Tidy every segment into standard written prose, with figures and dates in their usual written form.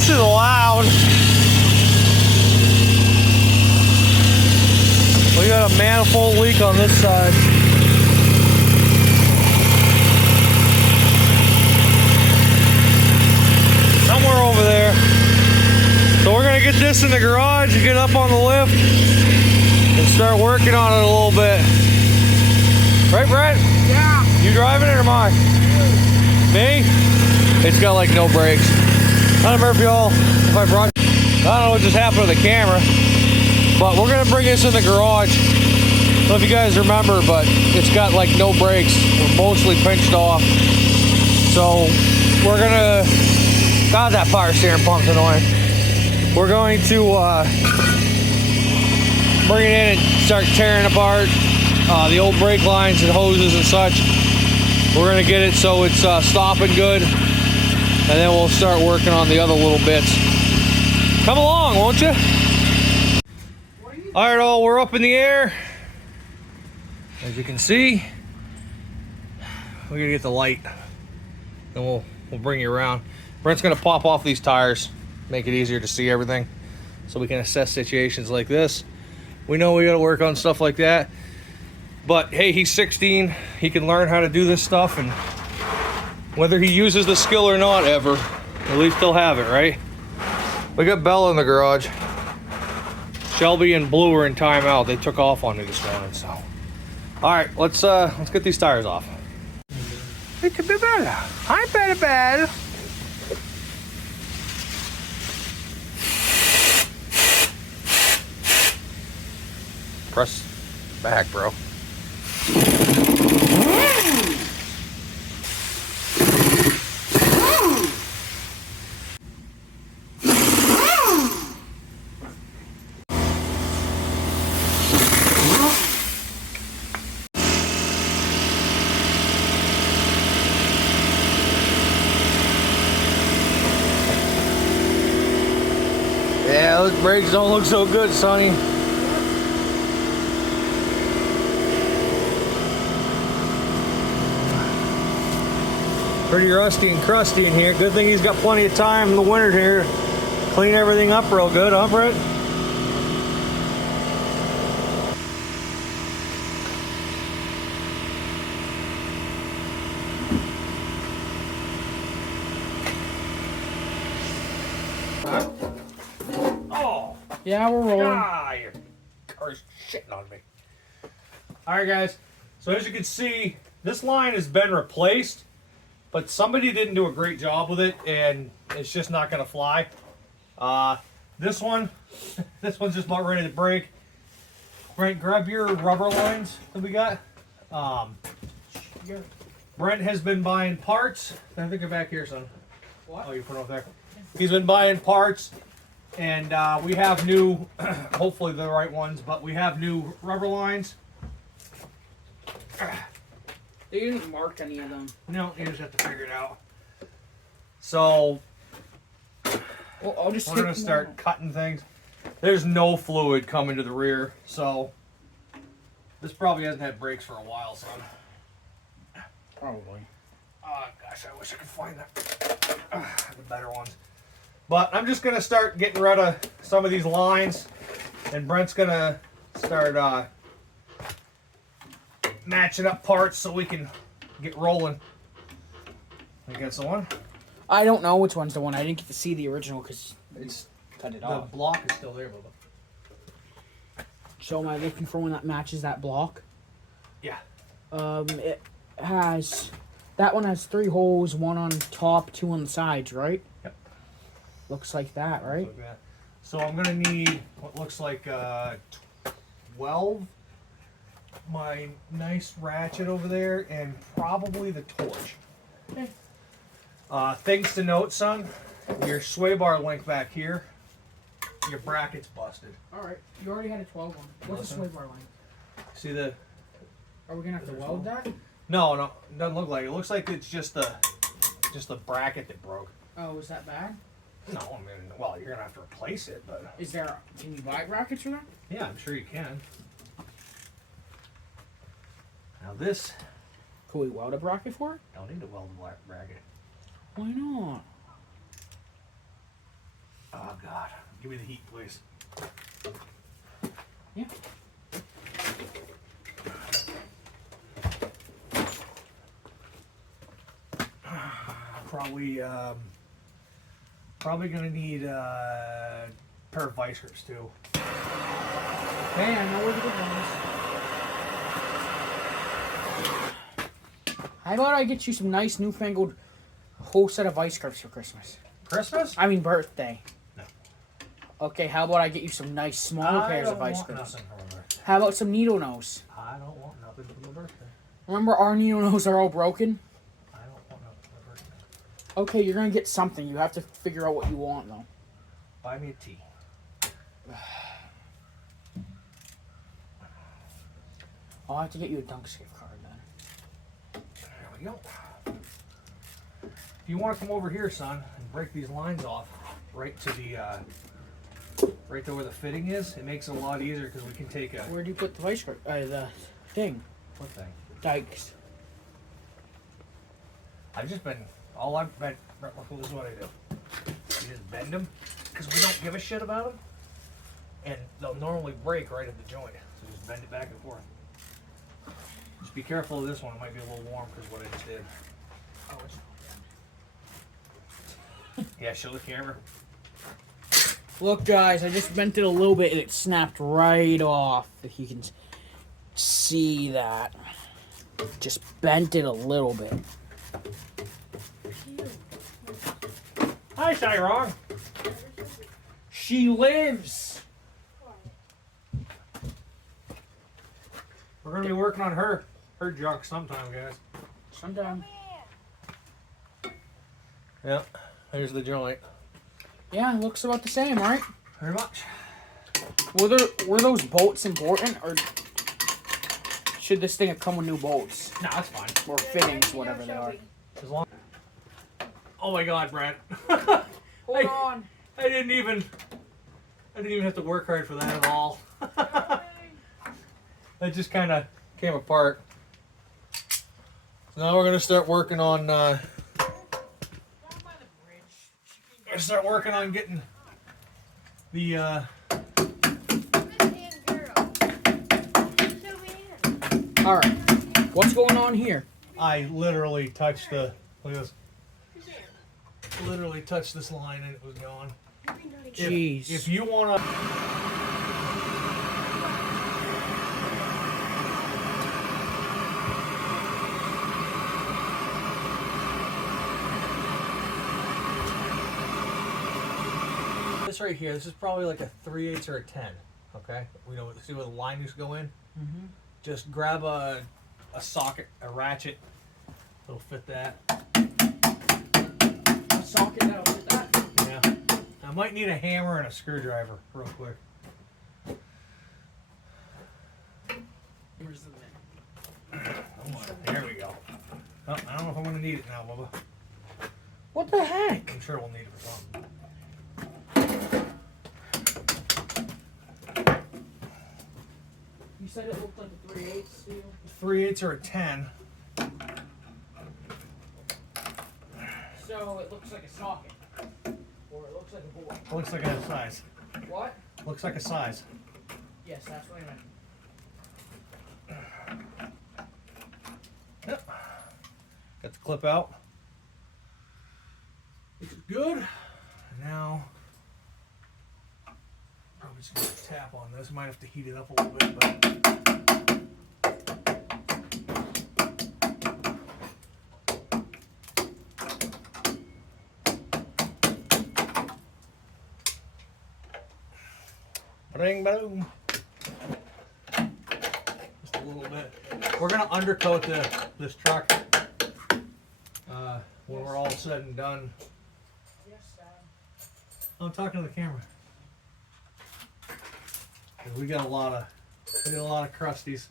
this is loud. We got a manifold leak on this side. Somewhere over there. So we're gonna get this in the garage and get up on the lift and start working on it a little bit. Right, Brent? Yeah. You driving it or mine? Me? It's got like no brakes. I don't remember if I brought, I don't know what just happened to the camera, but we're gonna bring this in the garage. I don't know if you guys remember, but it's got like no brakes. We're mostly pinched off. So we're gonna, God, that power steering pump's annoying. We're going to bring it in and start tearing apart the old brake lines and hoses and such. We're gonna get it so it's stopping good, and then we'll start working on the other little bits. Come along, won't you? All right, all, we're up in the air. As you can see, we're gonna get the light, then we'll bring you around. Brent's gonna pop off these tires, make it easier to see everything, so we can assess situations like this. We know we gotta work on stuff like that, but hey, he's 16. He can learn how to do this stuff, and whether he uses the skill or not ever, at least he'll have it, right? We got Bella in the garage. Shelby and Blue are in timeout. They took off on me this morning, so. All right, let's get these tires off. It's a bit better. Hi, bad. Press back, bro. Yeah, those brakes don't look so good, Sonny. Pretty rusty and crusty in here. Good thing he's got plenty of time in the winter here. Clean everything up real good, huh, Brent? Oh! Yeah, we're rolling. Ah, your car's shitting on me. Alright, guys. So as you can see, this line has been replaced, but somebody didn't do a great job with it, and it's just not going to fly. This one's just about ready to break. Brent, grab your rubber lines that we got. Brent has been buying parts. I think they're back here, son. What? Oh, you put it over there. He's been buying parts, and we have new, hopefully the right ones, but we have new rubber lines. They didn't mark any of them. No, you just have to figure it out. So, Well, I'll just we're going to start cutting things. There's no fluid coming to the rear, so this probably hasn't had brakes for a while, son. Probably. Oh, gosh, I wish I could find the better ones. But I'm just going to start getting rid of some of these lines, and Brent's going to start matching up parts so we can get rolling. I think that's the one. I don't know which one's the one. I didn't get to see the original because It's cut it the off. block is still there, Bubba. So am I looking for one that matches that block? Yeah. It has, that one has 3 holes, 1 on top, 2 on the sides, right? Yep. Looks like that, right? Like that. So I'm gonna need what looks like 12. My nice ratchet over there, and probably the torch. Okay. Things to note, son. Your sway bar link back here. Your bracket's busted. Alright, you already had a 12 one. What's the sway bar line? See the? Are we gonna have to weld that? No, it doesn't look like it. It looks like it's just the bracket that broke. Oh, is that bad? No, I mean, well, you're gonna have to replace it, but Is there, can you buy brackets for that? yeah, I'm sure you can. Now this, Can we weld a bracket for it? don't need to weld the black bracket. Why not? God. Give me the heat, please. Yeah. Probably gonna need a pair of vice grips too. Hey, I know where the good ones. How about I get you some nice newfangled whole set of vice grips for Christmas? Christmas? I mean birthday. No. Okay, how about I get you some nice small pairs of vice I don't want grips? nothing for my birthday. How about some needle nose? I don't want nothing for my birthday. Remember our needle nose are all broken? I don't want nothing for my birthday. Okay, you're gonna get something. You have to figure out what you want though. Buy me a tea. I'll have to get you a dunk safe card then. There we go. If you want to come over here, son, and break these lines off right to the right to where the fitting is, it makes it a lot easier because we can take a Where do you put the vice grip? The thing. what thing? Dikes. I've just been this is what I do. You just bend them because we don't give a shit about them, and they'll normally break right at the joint. So just bend it back and forth. Just be careful of this one. It might be a little warm because what I just did. Oh, it's Yeah, show the camera. Look, guys, I just bent it a little bit and it snapped right off. If you can see that. Just bent it a little bit. Hi, Tyrone. She lives! We're gonna be working on her junk sometime, guys. Sometime. Yeah, there's the joint. Yeah, it looks about the same, right? Very much. Were those bolts important, or should this thing have come with new bolts? No, that's fine. Or fittings, whatever they are. As long. Oh my God, Brent. Hold on. I didn't even have to work hard for that at all. That just kind of came apart. So now we're gonna start working on. We're gonna start working on getting the. All right. What's going on here? I literally touched the. Look at this. Literally touched this line and it was gone. Jeez. If you wanna. This right here, this is probably like a 3/8 or a 10. Okay, we know see where the line used to go in. Mm-hmm. Just grab a socket, a ratchet. It'll fit that. Socket that'll fit that. Yeah. I might need a hammer and a screwdriver real quick. Where's the There we go. Oh, I don't know if I'm gonna need it now, Bubba. What the heck? I'm sure we'll need it for something. You said it looked like a 3/8 steel. 3/8 or a 10. So it looks like a socket. Or it looks like a board. Looks like a size. What? Looks like a size. Yes, that's what I meant. Yep. Got the clip out. It's good. Now, probably just gonna tap on this. Might have to heat it up a little bit, but. Bring boom. Just a little bit. We're gonna undercoat this truck when we're all said and done. Yes, Dad. I'm talking to the camera. We got a lot of crusties.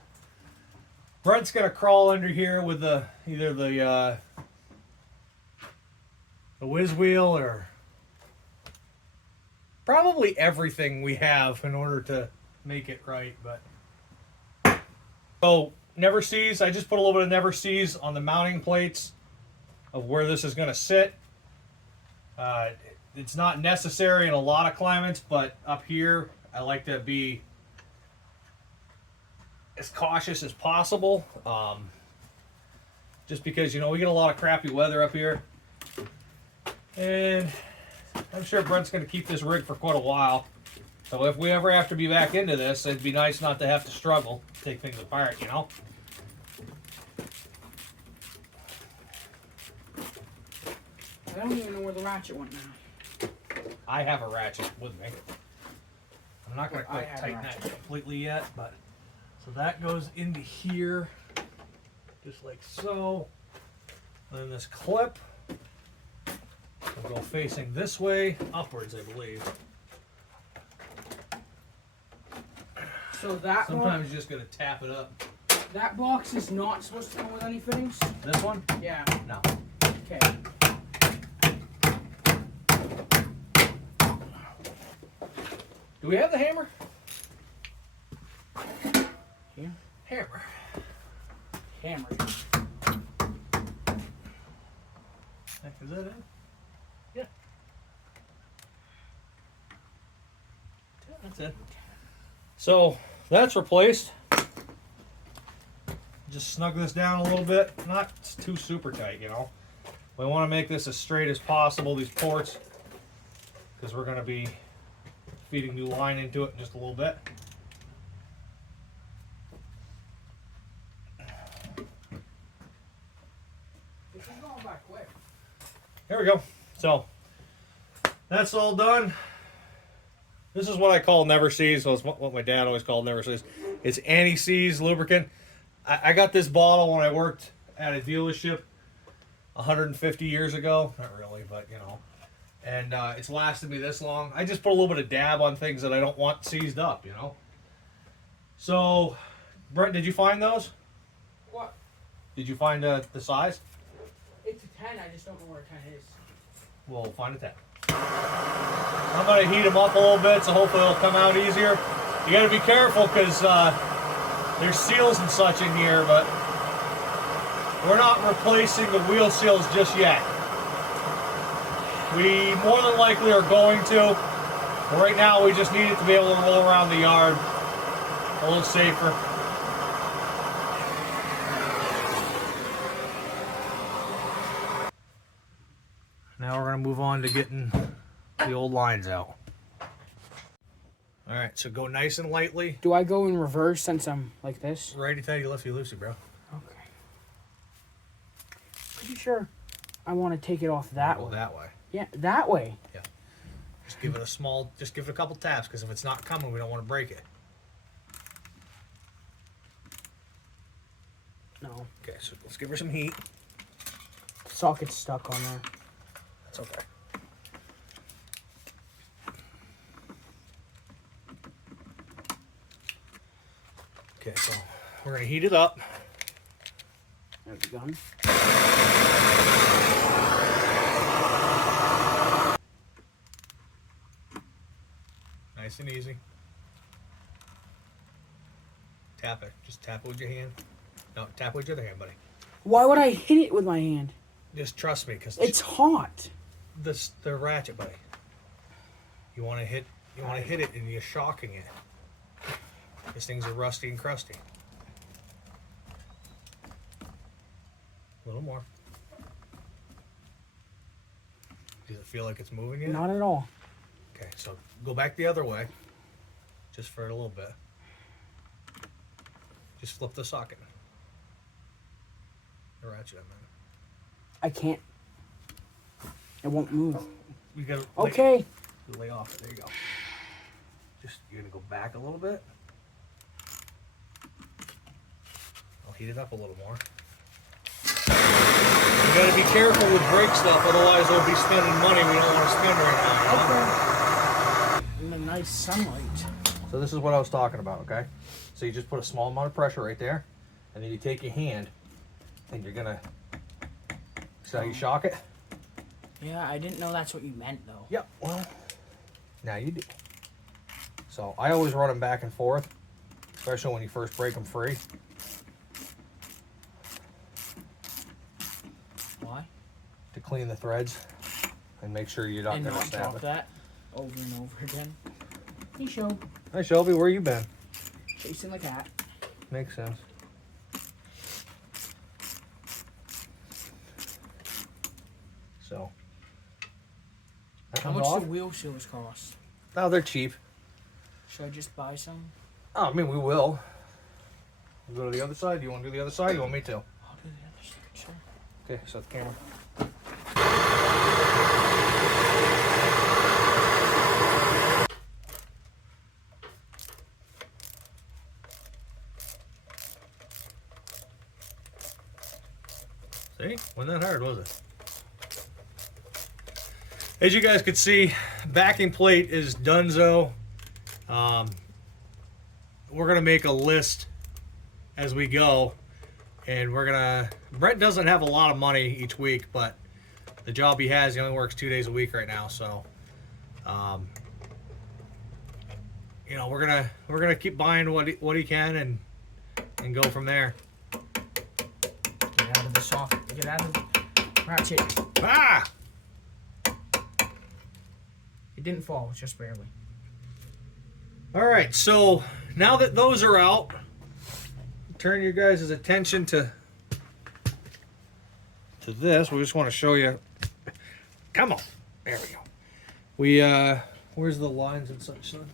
Brent's gonna crawl under here with either the whiz wheel or probably everything we have in order to make it right. But so never sees. I just put a little bit of never sees on the mounting plates of where this is gonna sit. It's not necessary in a lot of climates, but up here, I like to be as cautious as possible. Just because, you know, we get a lot of crappy weather up here. And I'm sure Brent's going to keep this rig for quite a while. So if we ever have to be back into this, it'd be nice not to have to struggle, take things apart, you know? I don't even know where the ratchet went now. I have a ratchet with me. I'm not going to Well, I quite have a tighten that ratchet. completely yet, but so that goes into here, just like so. And then this clip will go facing this way, upwards, I believe. So that Sometimes you just got to tap it up. that box is not supposed to come with any fittings? This one? Yeah. No. Okay. Do we have the hammer? Here. Hammer. Hammer. Is that it? Yeah. Yeah, that's it. So that's replaced. Just snug this down a little bit. Not too super tight, you know. We want to make this as straight as possible, these ports, because we're going to be feeding new line into it in just a little bit. This is going by quick. There we go. So that's all done. This is what I call never seize. So it's what my dad always called never seize. It's anti-seize lubricant. I got this bottle when I worked at a dealership 150 years ago. Not really, but you know. And it's lasted me this long. I just put a little bit of dab on things that I don't want seized up, you know. So, Brent, did you find those? What? Did you find the size? It's a 10, I just don't know where a 10 is. We'll find a 10. I'm going to heat them up a little bit, so hopefully they'll come out easier. You got to be careful because there's seals and such in here, but we're not replacing the wheel seals just yet. We more than likely are going to. Right now, we just need it to be able to roll around the yard a little safer. Now we're going to move on to getting the old lines out. All right, so go nice and lightly. Do I go in reverse since I'm like this? Righty tighty, lefty loosey, bro. Okay. Pretty sure I want to take it off that Go way. that way. Yeah, that way. Yeah. Just give it a small, just give it a couple taps, because if it's not coming, we don't want to break it. No. Okay, so let's give her some heat. Socket's stuck on there. That's okay. Okay, so we're going to heat it up. There's the gun. Nice and easy. Tap it. Just tap it with your hand. No, tap it with your other hand, buddy. Why would I hit it with my hand? Just trust me, because It's hot. the ratchet, buddy. You want to hit it, and you're shocking it. These things are rusty and crusty. A little more. Does it feel like it's moving yet? Not at all. Okay, so go back the other way, just for a little bit. Just flip the socket. The ratchet, I mean. I can't. It won't move. You gotta Okay. lay off it. There you go. Just you're gonna go back a little bit. I'll heat it up a little more. You gotta be careful with brake stuff, otherwise we'll be spending money we don't want to spend right now. Okay. In the nice sunlight. So this is what I was talking about, okay? So you just put a small amount of pressure right there, and then you take your hand, and you're gonna, see how you shock it? Yeah, I didn't know that's what you meant though. Yep, well, now you do. So I always run them back and forth, especially when you first break them free. Why? To clean the threads. and make sure you're not And going to not snap drop it. that over and over again. Hey, show. Hi, Shelby. Where you been? Chasing the cat. Makes sense. So. That How comes much off. do wheel seals cost? Oh, they're cheap. Should I just buy some? Oh, I mean, we will. We'll go to the other side. You want to do the other side? You want me to? I'll do the other side, sure. Okay, set the camera. See? Wasn't that hard, was it? As you guys could see, backing plate is donezo. We're going to make a list as we go. And we're going to... Brent doesn't have a lot of money each week, but the job he has, he only works 2 days a week right now. So, you know, we're gonna keep buying what he can and go from there. Get out of the soft. Get out of the ratchet. Ah! It didn't fall, just barely. All right, so now that those are out, turn your guys' attention to this. We just want to show you. Come on, there we go. We where's the lines and such? Son?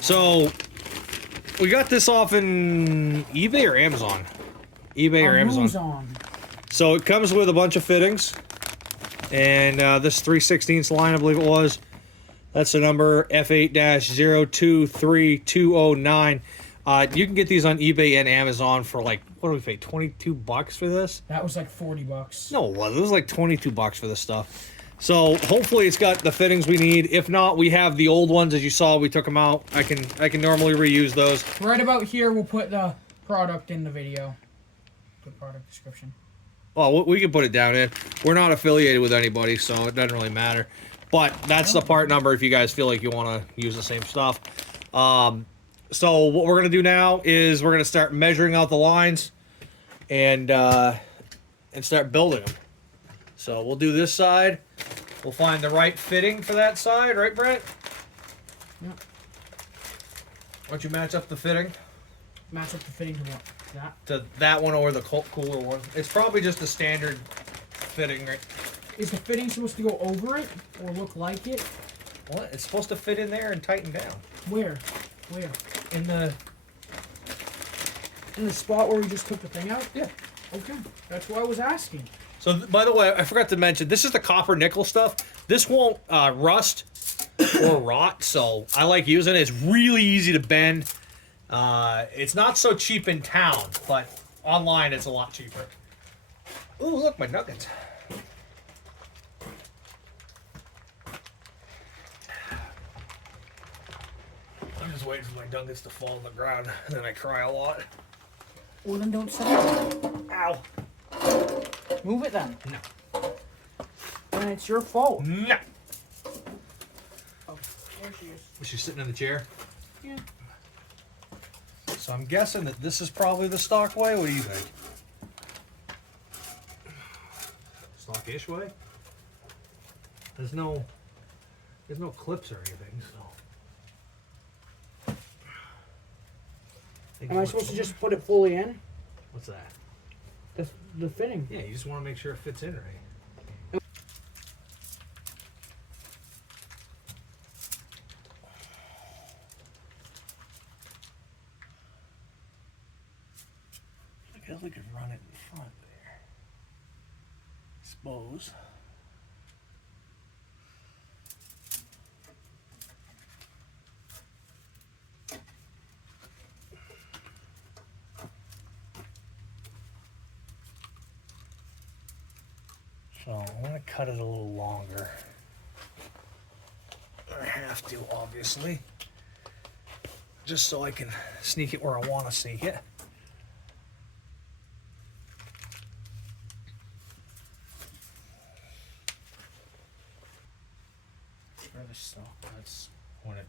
So we got this off in eBay or Amazon. eBay or Amazon. So it comes with a bunch of fittings, and this 3/16 line, I believe it was. That's the number F8-023209. You can get these on eBay and Amazon for like, what do we pay? $22 for this? That was like $40. No, it wasn't. It was like $22 for this stuff. So hopefully it's got the fittings we need. If not, we have the old ones. As you saw, we took them out. I can normally reuse those. Right about here, we'll put the product in the video. The product description. Well, we can put it down in. We're not affiliated with anybody, so it doesn't really matter. But that's the part number if you guys feel like you want to use the same stuff. So what we're going to do now is we're going to start measuring out the lines and start building them. So we'll do this side. We'll find the right fitting for that side, right, Brent? Yep. Why don't you match up the fitting Match up the fitting to what? That? to that one or the cooler one? It's probably just a standard fitting, right? Is the fitting supposed to go over it or look like it? What? It's supposed to fit in there and tighten down. Where? Where? In the... In the spot where we just took the thing out? Yeah. Okay. That's what I was asking. So, by the way, I forgot to mention, this is the copper nickel stuff. This won't rust or rot, so I like using it. It's really easy to bend. It's not so cheap in town, but online it's a lot cheaper. Ooh, look, my nuggets. I'm just waiting for my nuggets to fall on the ground, and then I cry a lot. Well, then don't sell it. Ow. Move it then. No. Then it's your fault. No. Oh, there she is. Was she sitting in the chair? Yeah. So I'm guessing that this is probably the stock way. What do you think? Stockish way? There's no clips or anything, so. Am I supposed to just put it fully in? What's that? The fitting. Yeah, you just want to make sure it fits in right. I guess I could run it in front there. Suppose. So I'm going to cut it a little longer. I have to, obviously. Just so I can sneak it where I want to sneak it. Where the stock? That's when it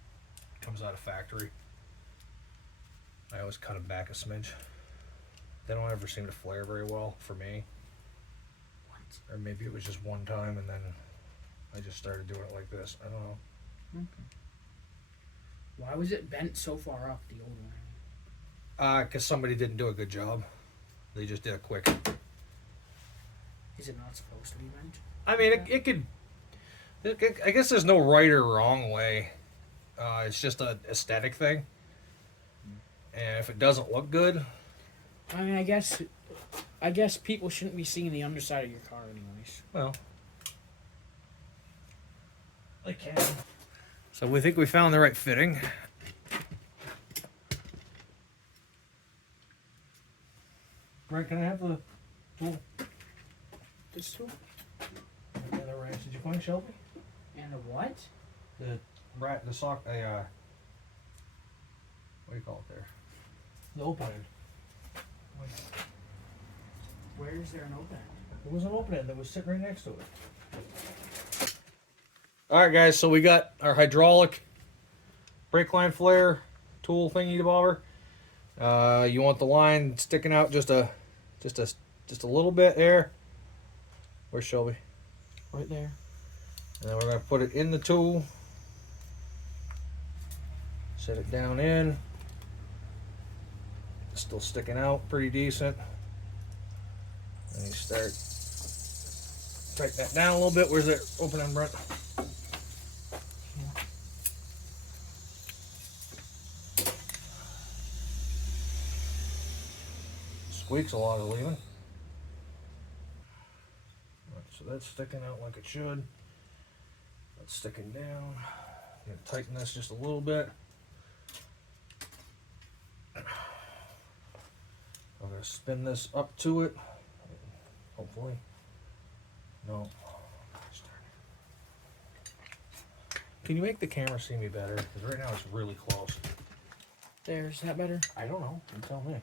comes out of factory. I always cut them back a smidge. They don't ever seem to flare very well for me. What Or maybe it was just one time and then I just started doing it like this. I don't know. Okay. Why was it bent so far off the old one? Because somebody didn't do a good job. They just did it quick. Is it not supposed to be bent? I mean, it could. I guess there's no right or wrong way. It's just an aesthetic thing. And if it doesn't look good, I mean, I guess people shouldn't be seeing the underside of your car, anyways. well, they can. So we think we found the right fitting. Brent, can I have the tool? This tool? And the wrench. Did you find Shelby? And the what? The sock. What do you call it there? The open end. Where is there an open end? There was an open end that was sitting right next to it. All right, guys. So we got our hydraulic brake line flare tool thingy bobber. You want the line sticking out just a little bit there. Where's Shelby? Right there. And then we're gonna put it in the tool. Set it down in. It's still sticking out pretty decent. And you start tighten that down a little bit. Where's that open end, Brent? Squeaks a lot of leaving. Right, so that's sticking out like it should. That's sticking down. I'm gonna tighten this just a little bit. I'm gonna spin this up to it. Hopefully. No. Can you make the camera see me better? Because right now it's really close. There's that better? I don't know. You tell me.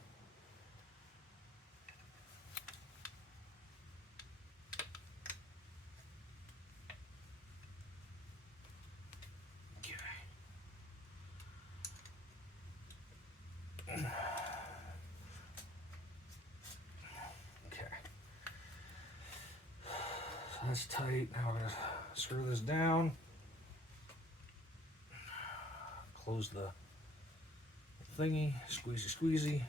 That's tight. Now we're gonna screw this down. Close the thingy. Squeezy, squeezy.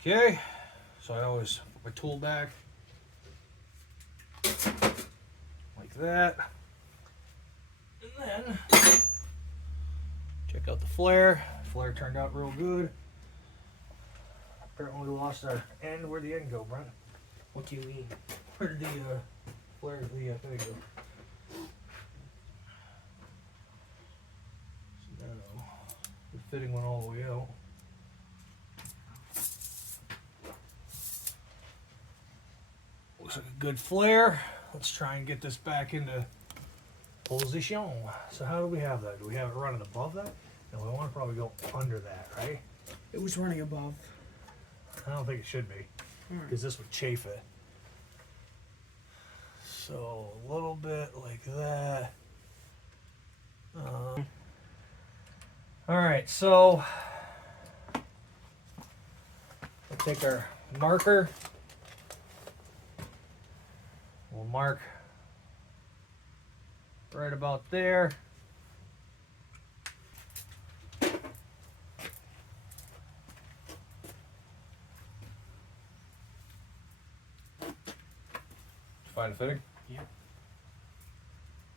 Okay. So I always put my tool back like that. And then check out the flare. Flare turned out real good. Apparently we lost our end. Where'd the end go, Brent? What do you mean? Where did the flare, there you go. So now the fitting went all the way out. Looks like a good flare. Let's try and get this back into position. So how do we have that? Do we have it running above that? No, we want to probably go under that, right? It was running above. I don't think it should be, because this would chafe it. So a little bit like that. All right, so we'll take our marker. We'll mark right about there. Find a fitting? Yeah.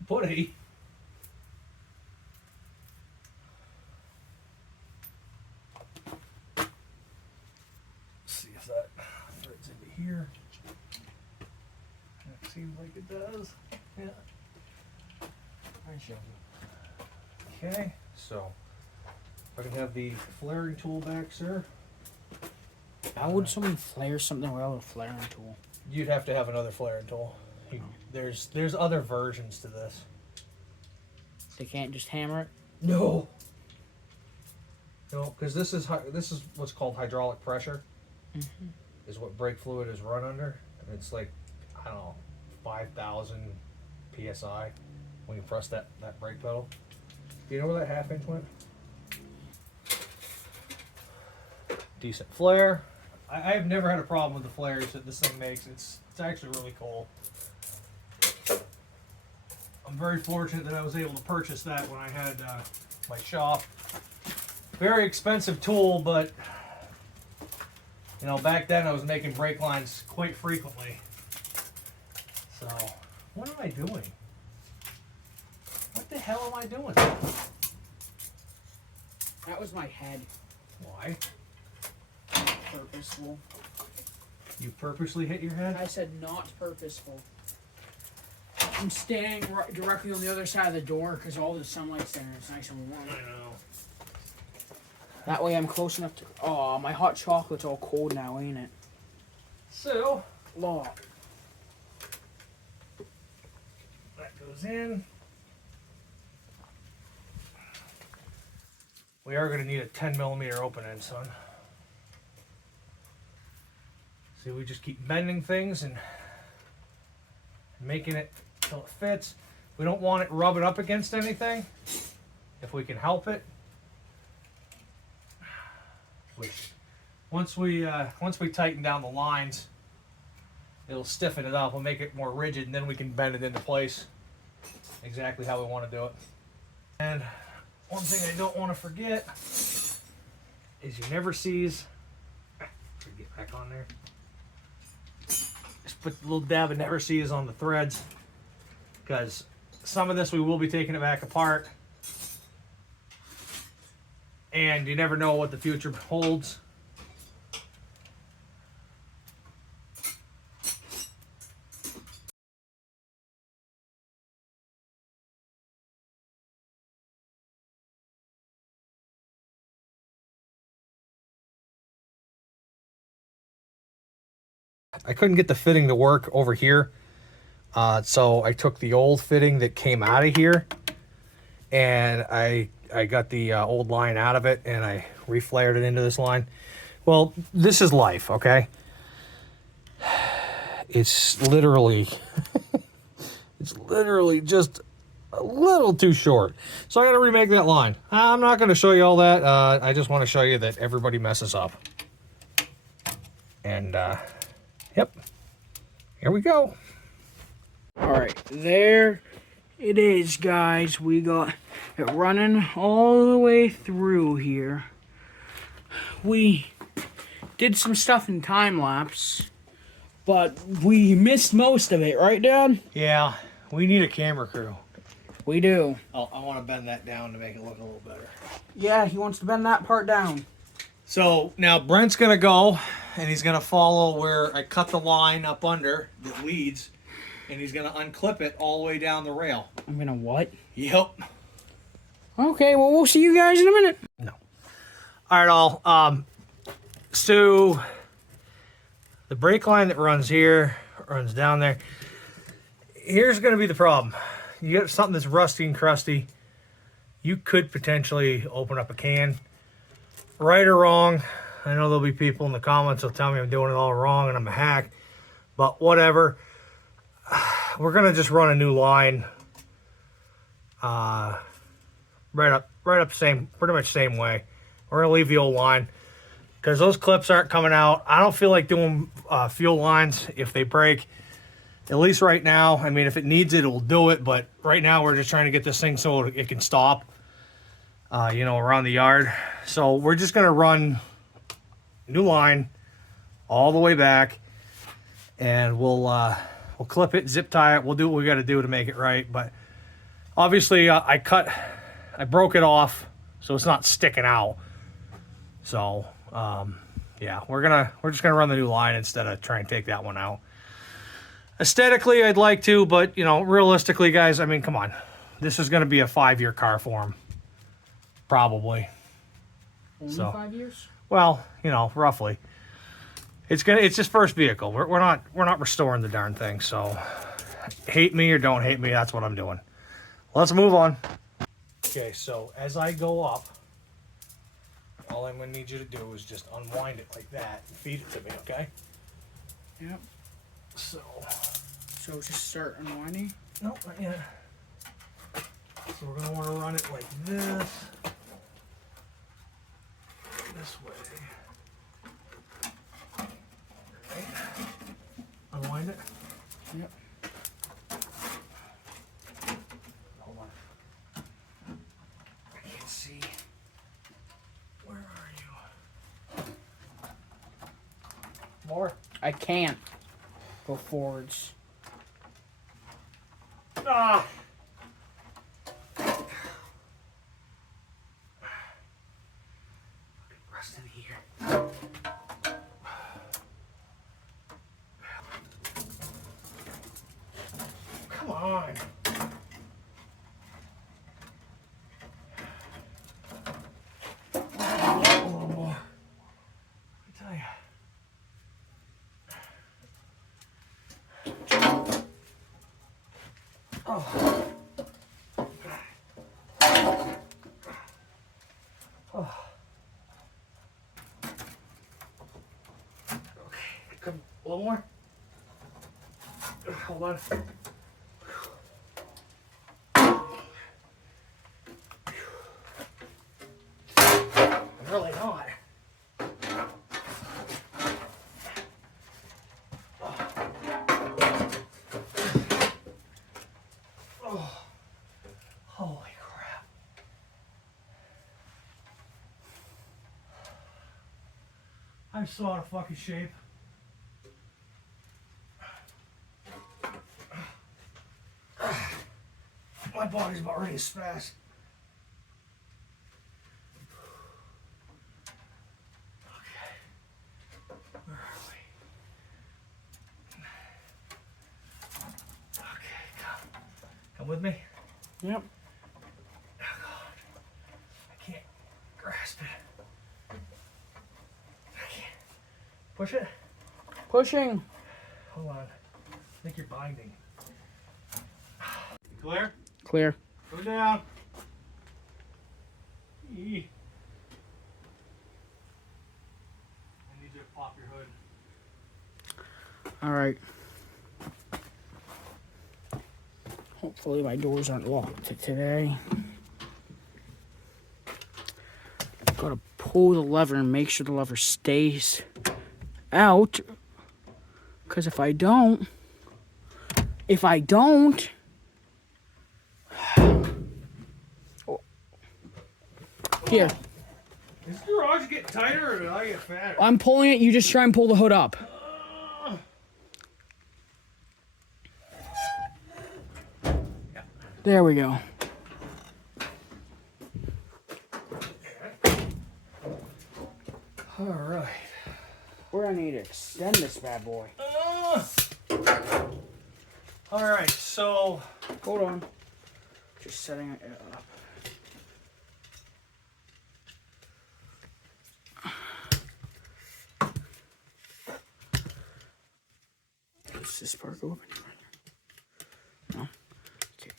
Buddy. Let's see if that fits into here. That seems like it does. Yeah. I showed you. Okay, so if I can have the flaring tool back, sir. How would someone flare something without a flaring tool? You'd have to have another flaring tool. There's other versions to this. They can't just hammer it? No. No, because this is what's called hydraulic pressure. Mm-hmm. Is what brake fluid is run under, and it's like, I don't know, 5,000 PSI when you press that brake pedal. Do you know where that 1/2 inch went? Decent flare. I've never had a problem with the flares that this thing makes. It's actually really cool. I'm very fortunate that I was able to purchase that when I had my shop. Very expensive tool, but you know, back then I was making brake lines quite frequently. So, what am I doing? What the hell am I doing? That was my head. Why? Purposeful. You purposely hit your head? I said not purposeful. I'm standing directly on the other side of the door because all the sunlight's there and it's nice and warm. I know. That way I'm close enough to... Oh, my hot chocolate's all cold now, ain't it? So, Law. that goes in. We are going to need a 10mm open end, son. See, we just keep bending things and making it till it fits. We don't want it rubbing up against anything, if we can help it. Which, once we tighten down the lines, it'll stiffen it up. We'll make it more rigid, and then we can bend it into place exactly how we want to do it. And one thing I don't want to forget is you never sees. Get back on there. Just put a little dab of never sees on the threads, because some of this we will be taking it back apart, and you never know what the future holds. I couldn't get the fitting to work over here, so I took the old fitting that came out of here, and I got the old line out of it, and I reflared it into this line. Well, this is life, okay? It's literally just a little too short, so I got to remake that line. I'm not going to show you all that. I just want to show you that everybody messes up, and yep, here we go. All right, there it is, guys. We got it running all the way through here. We did some stuff in time lapse, but we missed most of it, right, Dad? Yeah, we need a camera crew. We do. Oh, I want to bend that down to make it look a little better. Yeah, he wants to bend that part down. So now Brent's gonna go, and he's gonna follow where I cut the line up under that leads, and he's gonna unclip it all the way down the rail. I'm gonna what? Yep. Okay, well, we'll see you guys in a minute. No. All right, so the brake line that runs here runs down there. Here's gonna be the problem. You got something that's rusty and crusty. You could potentially open up a can. Right or wrong, I know there'll be people in the comments that'll tell me I'm doing it all wrong and I'm a hack, but whatever. We're gonna just run a new line, right up, pretty much same way. We're gonna leave the old line because those clips aren't coming out. I don't feel like doing fuel lines if they break. At least right now. I mean, if it needs it, it will do it. But right now, we're just trying to get this thing so it can stop. You know, around the yard. So we're just gonna run new line all the way back, and we'll clip it, zip tie it. We'll do what we got to do to make it right. But obviously, I broke it off, so it's not sticking out. So yeah, we're just gonna run the new line instead of trying to take that one out. Aesthetically, I'd like to, but you know, realistically, guys, I mean, come on, this is gonna be a 5-year car for him. Probably. Only So 5 years? well, you know, roughly. It's his first vehicle. We're not restoring the darn thing. So hate me or don't hate me, that's what I'm doing. Let's move on. Okay, so as I go up, all I'm gonna need you to do is just unwind it like that and feed it to me, okay? Yep. So So just start unwinding? Nope, not yet. So we're going to want to run it like this. This way. Right. Unwind it. Yep. Hold on. I can't see. Where are you? More? I can't go forwards. Ah! Rest in here. Come on. A little more. I tell you. Oh. Oh. Okay, come a little more. Hold on. I'm really not. Oh. Holy crap. I'm so out of fucking shape. My body's about ready to spaz. Okay. Where are we? Okay, come with me. Yep. Oh God. I can't grasp it. I can't. Push it. Pushing. Hold on. I think you're binding. Clear? Clear. Go down. Eee. I need you to pop your hood. All right. Hopefully my doors aren't locked today. Gotta pull the lever and make sure the lever stays out. Because if I don't, here, Is the garage getting tighter or did I get fatter? I'm pulling it. You just try and pull the hood up. There we go. All right. We're gonna need to extend this bad boy. All right, so Hold on. Just setting it up. Does this part go open? No. Okay.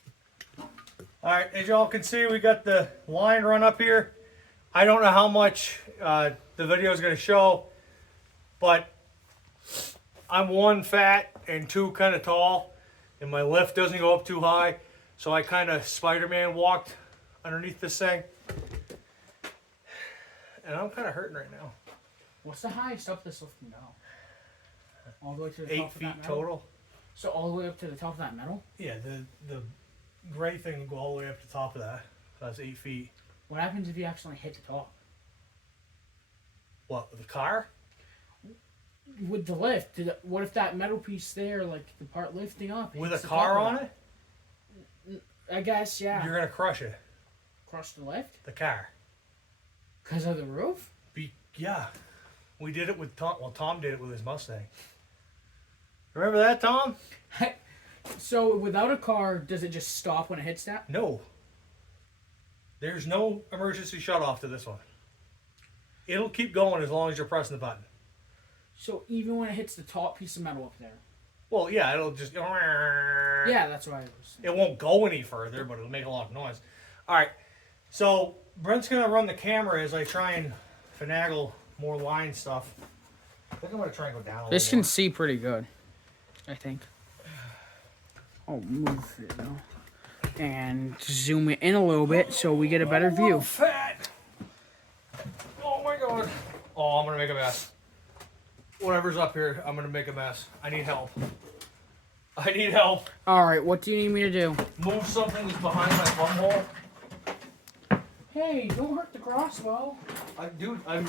all right, as y'all can see, we got the line run up here. I don't know how much the video is going to show, but I'm one fat and two kind of tall, and my lift doesn't go up too high, so I kind of Spider-Man walked underneath this thing, and I'm kind of hurting right now. What's the highest up this lift can go? All the way to the 8 top of feet that metal? total. So all the way up to the top of that metal? Yeah, the gray thing will go all the way up to the top of that. That's 8 feet. What happens if you accidentally hit the top? What, with the car? With the lift, what if that metal piece there, like the part lifting up, With a hits the car top of on that? it? I guess, yeah. You're going to crush it. Crush the lift? The car. Because of the roof? Yeah. We did it with Tom. Well, Tom did it with his Mustang. Remember that, Tom? So without a car, does it just stop when it hits that? No. There's no emergency shut off to this one. It'll keep going as long as you're pressing the button. So even when it hits the top piece of metal up there? Well, yeah, it'll just... Yeah, that's what I was thinking. It won't go any further, but it'll make a lot of noise. All right. So Brent's going to run the camera as I try and finagle more line stuff. I think I'm going to try and go down a This little can more. see pretty good, I think. I'll move it now. And zoom it in a little bit so we get a better view. Fat. Oh my god. Oh, I'm gonna make a mess. Whatever's up here, I'm gonna make a mess. I need help. I need help. Alright, what do you need me to do? Move something that's behind my bumhole. Hey, don't hurt the crossbow. Dude, I'm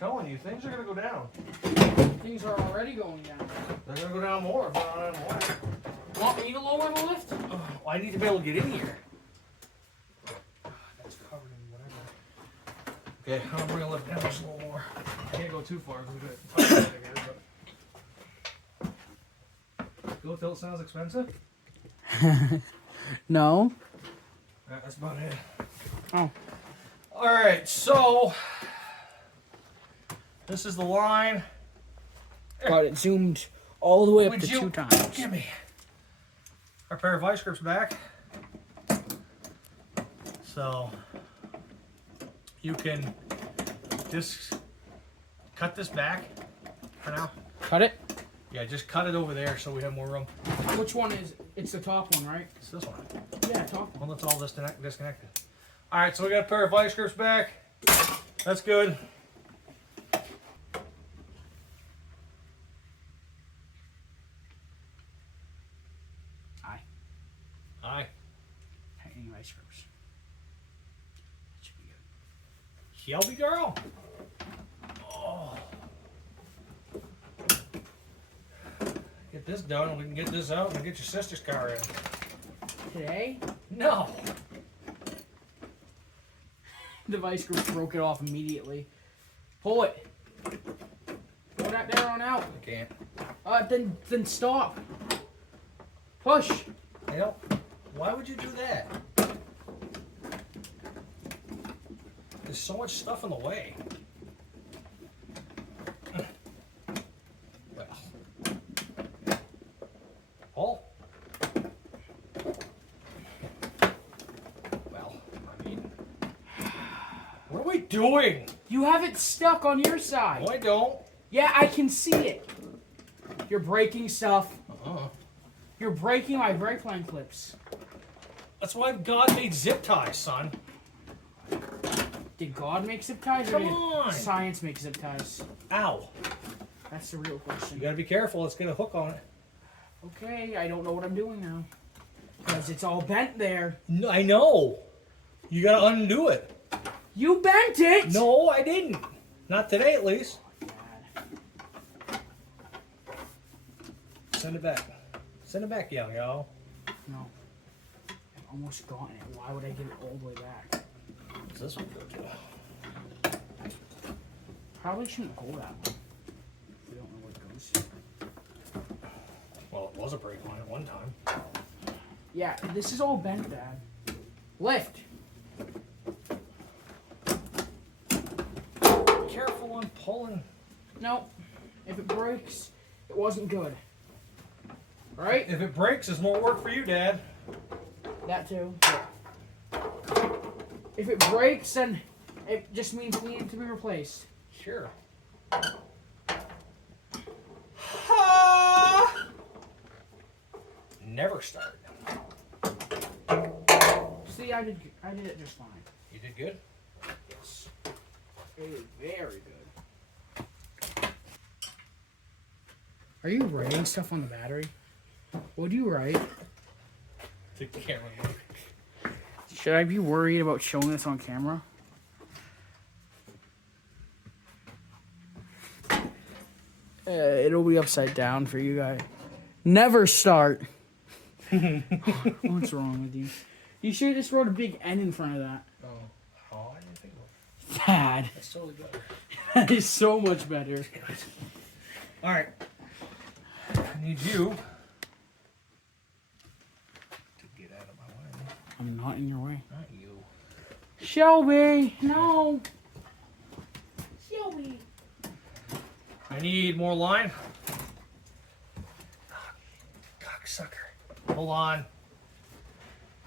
telling you, things are gonna go down. Things are already going down. They're gonna go down more if they're not down more. Want me to lower the lift? Oh, I need to be able to get in here. That's covered in whatever. Okay, I'm gonna bring a lift down just a little more. I can't go too far because I'm gonna go till it sounds expensive. No. That's about it. Oh. Alright, so this is the line. Got it zoomed all the way up Would to you 2 times. give me our pair of vice grips back? So you can just cut this back for now. Cut it? Yeah, just cut it over there so we have more room. Which one is it? It's the top one, right? It's this one. Yeah, top one. Well, that's all disconnected. Alright, so we got a pair of vice grips back. That's good. Aye. Aye. Any vice grips. That should be good. Shelby girl. Oh. Get this done and we can get this out and get your sister's car in. Today? No. The vice grip broke it off immediately. Pull it. Pull that there on out. I can't. Then stop. Push. I don't. Why would you do that? There's so much stuff in the way. Well. Paul? Well, I mean, what are we doing? You have it stuck on your side. No, I don't. Yeah, I can see it. You're breaking stuff. Uh-uh. You're breaking my brake line clips. That's why God made zip ties, son. Did God make zip ties or Come did on. science make zip ties? Ow. That's the real You question. gotta be careful. Let's get a hook on it. Okay, I don't know what I'm doing now. Because it's all bent there. No, I know. You gotta undo it. You bent it! No, I didn't. Not today, at least. Dad. Send it back. Send it back, yo. No. I've almost gotten it. Why would I give it all the way back? What's this one go to? Probably shouldn't go that way. We don't know where it goes. Well, it was a brake line at one time. Yeah, this is all bent, Dad. Lift. Careful on pulling. No. If it breaks, it wasn't good. Right? If it breaks, there's more work for you, Dad. That too. If it breaks, then it just means we need to be replaced. Sure. Never start. See, I did it just fine. You did good? Yes. It is very good. Are you writing stuff on the battery? What do you write? The camera moved. Should I be worried about showing this on camera? It'll be upside down for you guys. Never start. What's wrong with you? You should have just wrote a big N in front of that. Oh, I didn't think of it. Dad, That's totally better. that is so much better. All right. I need you to get out of my way. I'm not in your way. Not you. Shelby, no. Shelby. I need more line. Cocksucker. Hold on.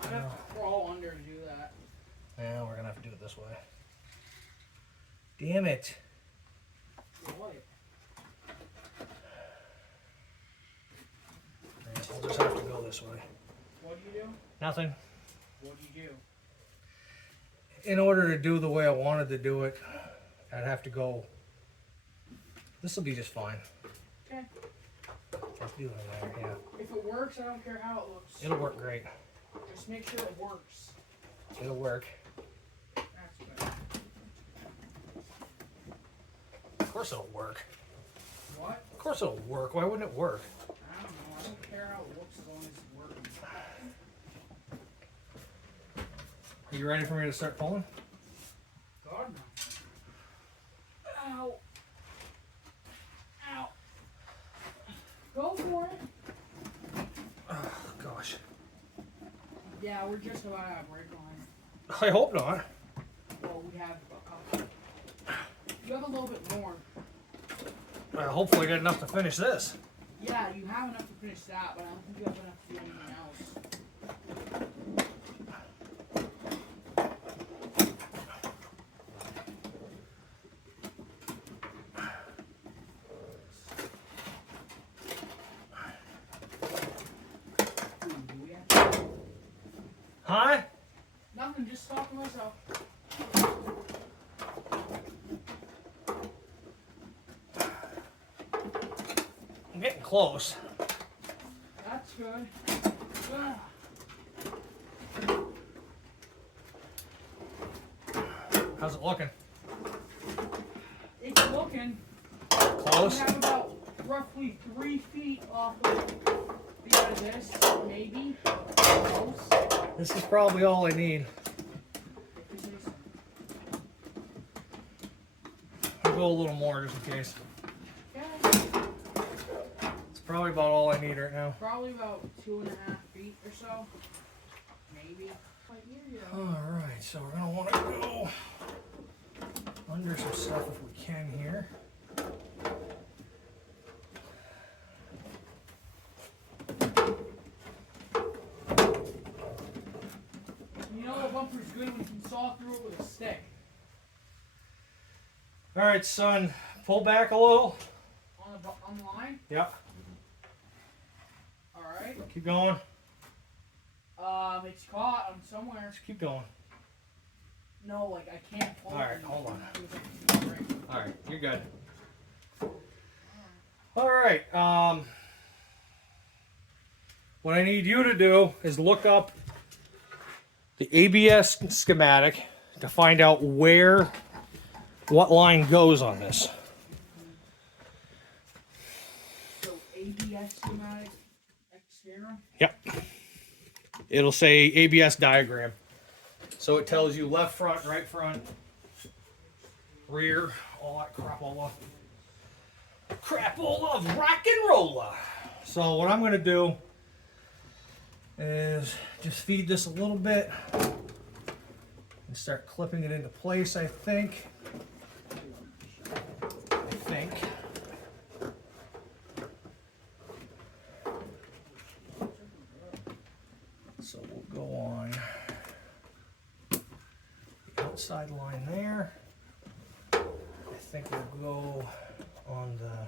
I have to crawl under to do that. Yeah, we're gonna have to do it this way. Damn it. What? We'll just have to go this way. What do you do? Nothing. What do you do? In order to do the way I wanted to do it, I'd have to go. This will be just fine. Okay. Just do it there, yeah. If it works, I don't care how it looks. It'll work great. Just make sure it works. It'll work. That's good. Of course it'll work. What? Of course it'll work. Why wouldn't it work? I don't know. I don't care how it looks as long as it's working. Are you ready for me to start pulling? God, no. Ow. Ow. Go for it. Oh, gosh. Yeah, we're just about out of brake line. I hope not. Well, we have a couple. You have a little bit more. Hopefully I got enough to finish this. Yeah, you have enough to finish that, but I don't think you have enough to do anything else. Huh? Nothing, just talking to myself. I'm getting close. That's good. How's it looking? It's looking. Close? We have about roughly 3 feet off of the end of this, maybe. Close. This is probably all I need. If you say so. I'll go a little more just in case. Okay. It's probably about all I need right now. Probably about 2.5 feet or so. Maybe. But here you go. Alright, so we're going to want to go under some stuff if we can here. You know the bumper's good when you can saw through it with a stick. Alright, son, pull back a little. On the line? Yep. Alright. Keep going. It's caught on somewhere. Just keep going. No, like I can't pull Alright, it. hold on. Alright. Alright, you're good. Alright, what I need you to do is look up the ABS schematic to find out what line goes on this. So ABS schematic Xterra? Yep. It'll say ABS diagram. So it tells you left front, right front, rear, all that crapola. Crapola of rock and rolla. So what I'm going to do is just feed this a little bit and start clipping it into place, I think. So we'll go on the outside line there. I think we'll go on the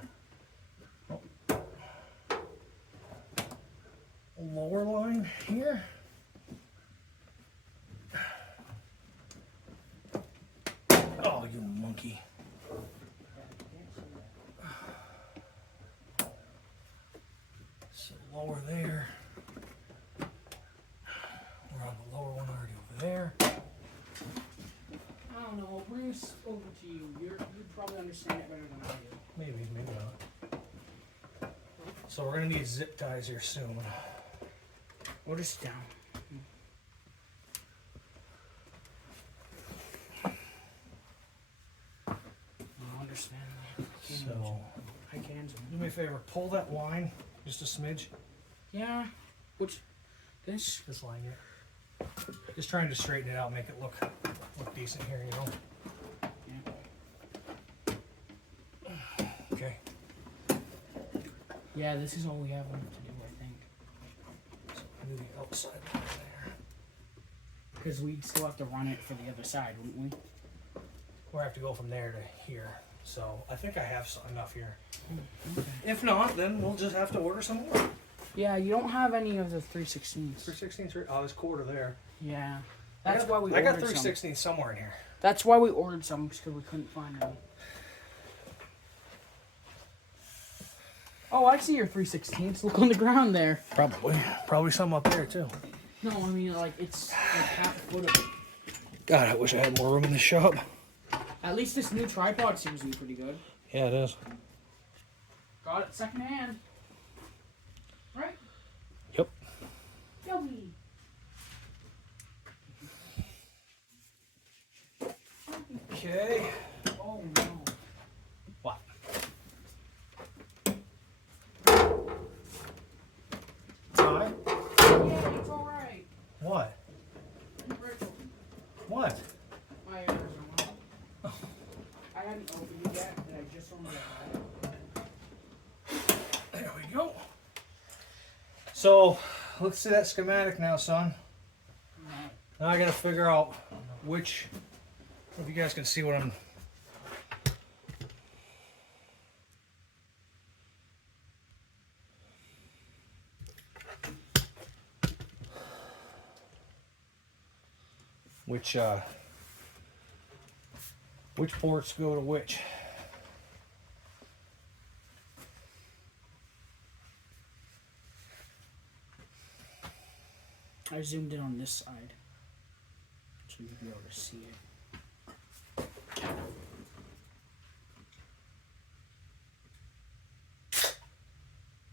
lower line here. Oh, you monkey. So lower there. We're on the lower one already over there. I don't know. I'll bring this over to you. You probably understand it better than I do. Maybe, maybe not. So we're gonna need zip ties here soon. Or just down. I understand that. So, I can zoom. do me a favor, pull that line just a smidge. Yeah. Which? This? This line here. Just trying to straighten it out, make it look decent here, you know. Yeah. Okay. Yeah, this is all we have left to do, I think. So do the outside line there. Because we'd still have to run it for the other side, wouldn't we? We'll have to go from there to here. So I think I have enough here. Okay. If not, then we'll just have to order some more. Yeah, you don't have any of the 3/16s. 3/16. Oh, this quarter there. Yeah. That's why we I got ordered some. 3/16 somewhere in here. That's why we ordered some, because we couldn't find them. Oh, I see your 3/16s. Look on the ground there. Probably some up there too. No, I mean, like, it's like half a foot of it. God, I wish I had more room in the shop. At least this new tripod seems to be pretty good. Yeah, it is. Got it secondhand. Right? Yep. Yummy. Okay. Oh, no. What? Tie? Yeah, it's alright. What? What? My ears are on. I hadn't opened it yet, and I just opened it. There we go. So, let's see that schematic now, son. Now I gotta figure out which, if you guys can see what I'm... Which ports go to which. I zoomed in on this side, so you'll be able to see it.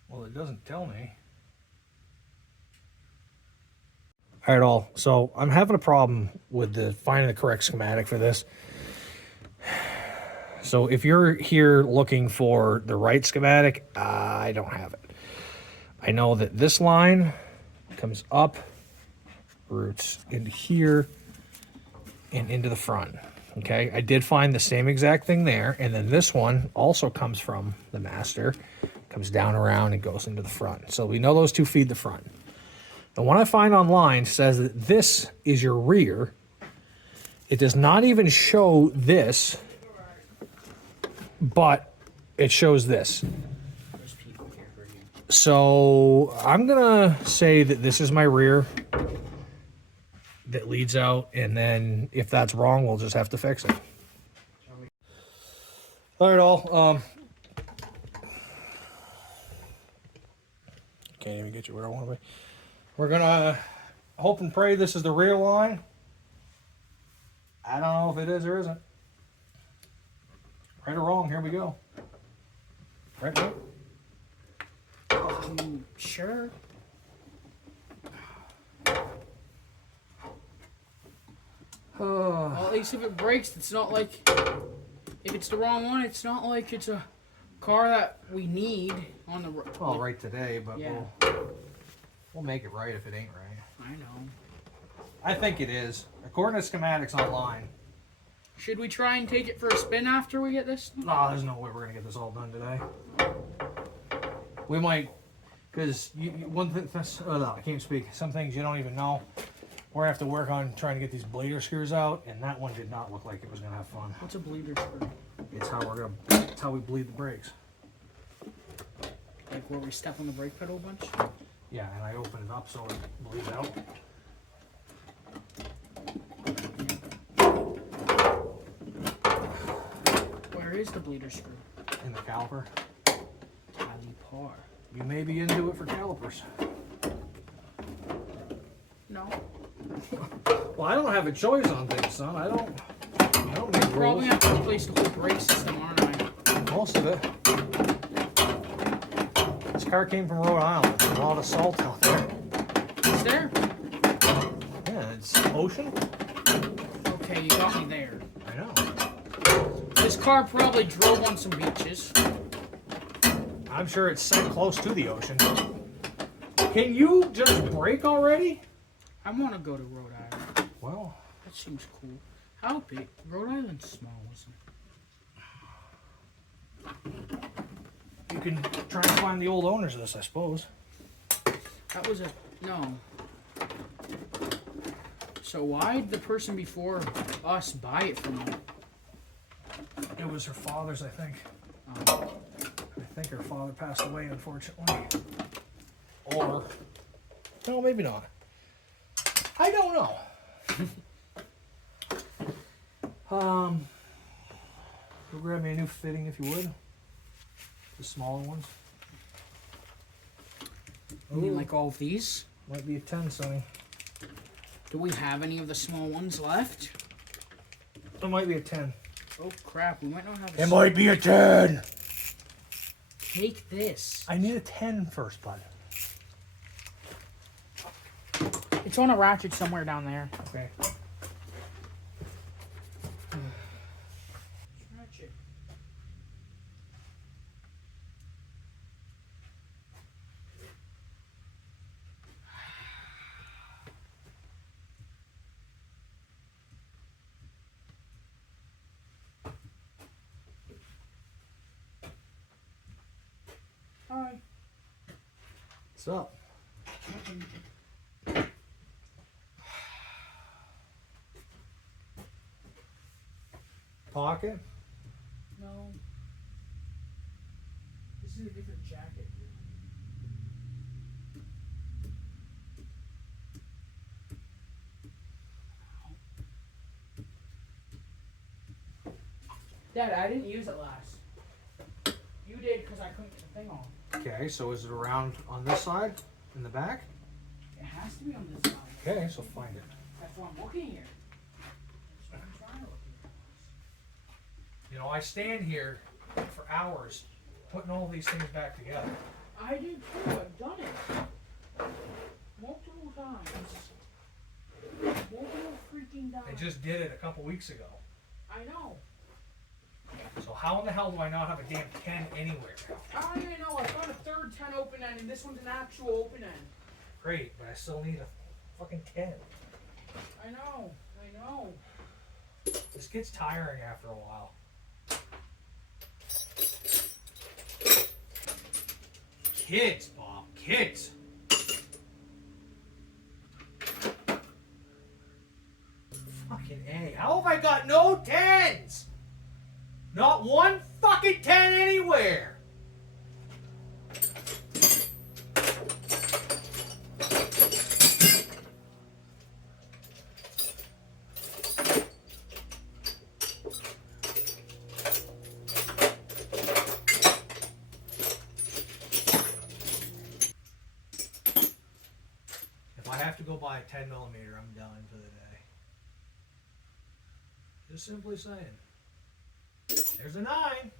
Well, it doesn't tell me. All right, all. So I'm having a problem with finding the correct schematic for this. So if you're here looking for the right schematic, I don't have it. I know that this line comes up, roots into here, and into the front. Okay, I did find the same exact thing there, and then this one also comes from the master, comes down around and goes into the front. So we know those two feed the front. The one I find online says that this is your rear. It does not even show this, but it shows this. So I'm gonna say that this is my rear that leads out, and then if that's wrong, we'll just have to fix it. All right, all. Can't even get you where I want to be. We're gonna hope and pray this is the rear line. I don't know if it is or isn't. Right or wrong, here we go. Right, Brent? Sure. Well, at least if it breaks, it's not like, if it's the wrong one, it's not like it's a car that we need on the road. Well, right today, but Yeah. we'll make it right if it ain't right. I know. I think it is. According to schematics online. Should we try and take it for a spin after we get this? No, there's no way we're gonna get this all done today. We might, because one thing, no, I can't speak. Some things you don't even know. We're gonna have to work on trying to get these bleeder screws out, and that one did not look like it was gonna have fun. What's a bleeder screw? It's how we bleed the brakes. Like where we step on the brake pedal a bunch? Yeah, and I open it up so it bleeds out. Where is the bleeder screw? In the caliper. Caliper. You may be into it for calipers. No. Well, I don't have a choice on things, son. I don't make rules. Probably have to replace the whole brake system, aren't I? Most of it. This car came from Rhode Island. There's a lot of salt out there. Is there? Yeah, it's ocean. Okay, you got me there. I know. This car probably drove on some beaches. I'm sure it's set close to the ocean. Can you just brake already? I want to go to Rhode Island. Well, That seems cool. How big? Rhode Island's small, isn't it? you can try and find the old owners of this, I suppose. That was a... No. So why did the person before us buy it from them? It was her father's, I think. Oh. I think her father passed away, unfortunately. Or, no, maybe not. I don't know. Go grab me a new fitting if you would. The smaller ones. You mean like all of these? Might be a 10, Sonny. Do we have any of the small ones left? It might be a 10. Oh crap, we might not have a... It might be a 10! Take this. I need a 10 first, bud. It's on a ratchet somewhere down there. Okay. Ratchet. Hi. What's up? Pocket? No. This is a different jacket. Dad, I didn't use it last. You did because I couldn't get the thing on. Okay, so is it around on this side? In the back? It has to be on this side. Okay, so find it. That's why I'm looking here. That's what I'm trying to look here. You know, I stand here for hours putting all these things back together. I did too. I've done it multiple times. Multiple freaking times. I just did it a couple weeks ago. I know. So how in the hell do I not have a damn 10 anywhere? I know. I found a third 10 open end, and this one's an actual open end. Great, but I still need a fucking 10. I know. I know. This gets tiring after a while. Kids, Bob, kids. Fucking A. How have I got no 10s? Not one fucking 10 anywhere. If I have to go buy a 10 millimeter, I'm done for the day. Just simply saying. There's a 9.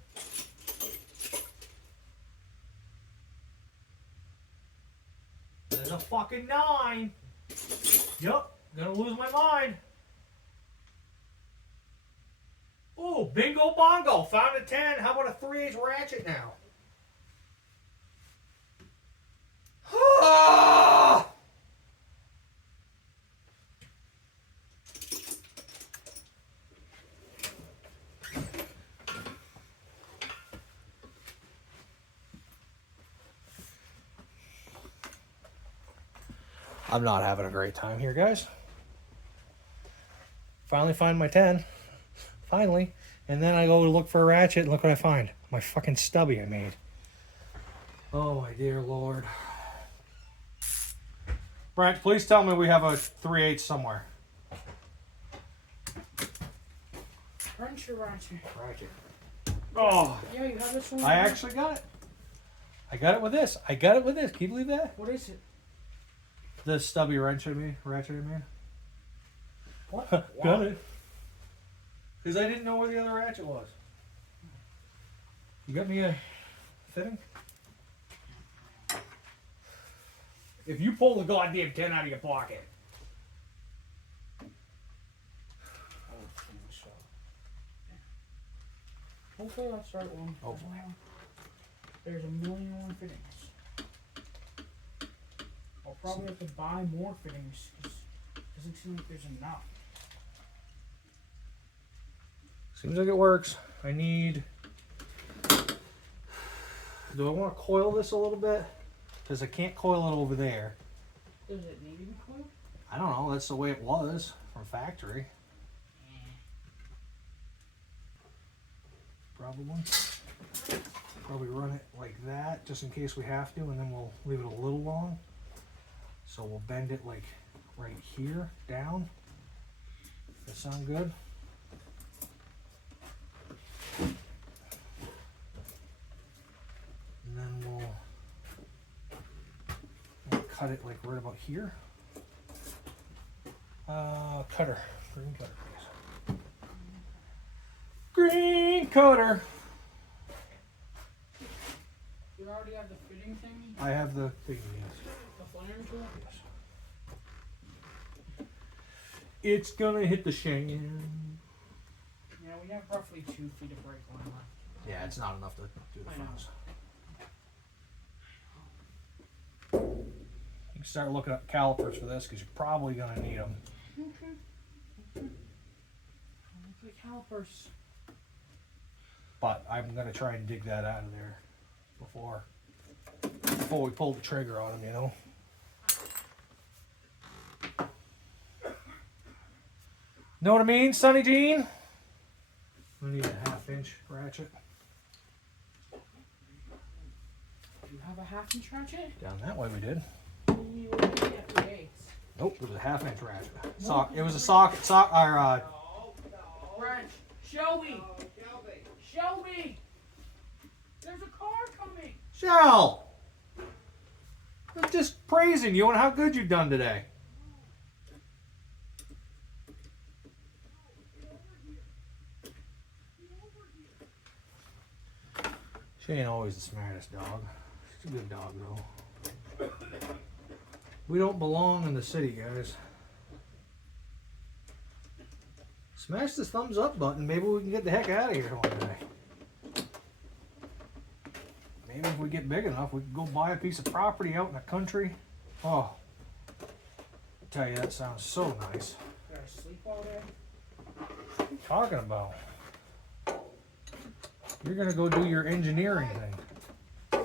There's a fucking 9. Yup, gonna lose my mind. Oh, bingo bongo, found a 10. How about a 3/8 ratchet now? Ah! I'm not having a great time here, guys. Finally find my 10. Finally. And then I go to look for a ratchet and look what I find. My fucking stubby I made. Oh my dear Lord. Brent, please tell me we have a 3/8 somewhere. Wrench your ratchet. Ratchet. Oh, Yeah, you have this one. I actually got it. I got it with this. I got it with this. Can you believe that? What is it? The stubby ratchet I made. What? Got Wow. it. Because I didn't know where the other ratchet was. You got me a fitting? If you pull the goddamn 10 out of your pocket. Hopefully I'll start one. Hopefully. There's a million more fittings. I'll probably have to buy more fittings because it doesn't seem like there's enough. Seems like it works. I need... Do I want to coil this a little bit? Because I can't coil it over there. Does it need to be coiled? I don't know. That's the way it was from factory. Probably. probably run it like that just in case we have to, and then we'll leave it a little long. So we'll bend it like right here down. That sound good? And then we'll cut it like right about here. Cutter, green cutter, please. Green cutter. You already have the fitting thing? I have the thing, yes. The flaring tool? Yes. It's gonna hit the shan. Yeah, we have roughly 2 feet of brake line left. Yeah, it's not enough to do the I know. fronts. You can start looking up calipers for this because you're probably gonna need them. Okay. Look at calipers. But I'm gonna try and dig that out of there before we pull the trigger on them, you know. Know what I mean, Sonny Jean? I need a 1/2-inch ratchet. Do you have a 1/2-inch ratchet? Down that way we did. You were looking at the eighths. Nope, it was a 1/2-inch ratchet. No. It was a socket, or Brent, show me. Show me. There's a car coming. Shell! I'm just praising you on how good you've done today. She ain't always the smartest dog. She's a good dog, though. We don't belong in the city, guys. Smash the thumbs up button. Maybe we can get the heck out of here one day. Maybe if we get big enough, we can go buy a piece of property out in the country. Oh, I tell you, that sounds so nice. Did I sleep all day? What are you talking about? You're gonna go do your engineering thing.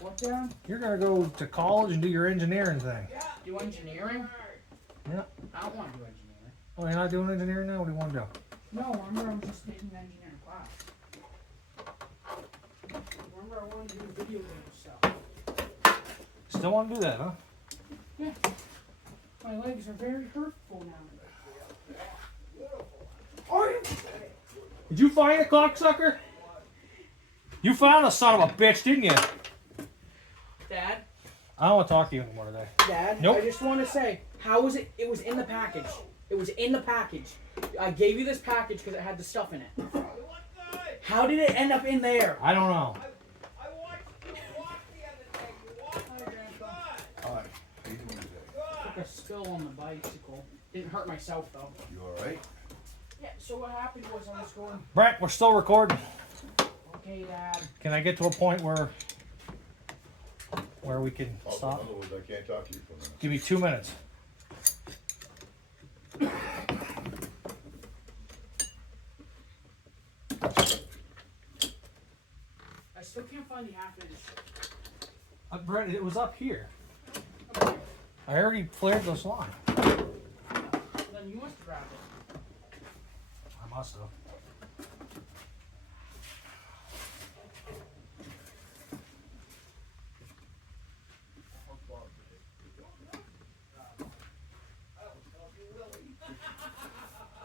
What, Dad? You're gonna go to college and do your engineering thing. Do engineering? Yeah. I don't want to do engineering. Oh, you're not doing engineering now? What do you want to do? No, remember I'm just taking the engineering class. Remember I wanted to do video game stuff. Still want to do that, huh? Yeah. My legs are very hurtful now. Did you find a cocksucker? You found a son of a bitch, didn't you? Dad? I don't want to talk to you anymore today. Dad? Nope. I just want to say, how was it? It was in the package. It was in the package. I gave you this package because it had the stuff in it. How did it end up in there? I don't know. I watched you walk the other day. You walked Hi, Grandpa. Hi. How you doing today? Took a spill on the bicycle. Didn't hurt myself though. You alright? Yeah, so what happened was I was going, Brent, we're still recording. okay, Dad. Can I get to a point where we can In stop? other words, I can't talk to you for a minute. Give me 2 minutes. I still can't find the 1/2-inch. Brent, it was up here. Okay. I already flared this line. Then you must have grabbed it. I must have.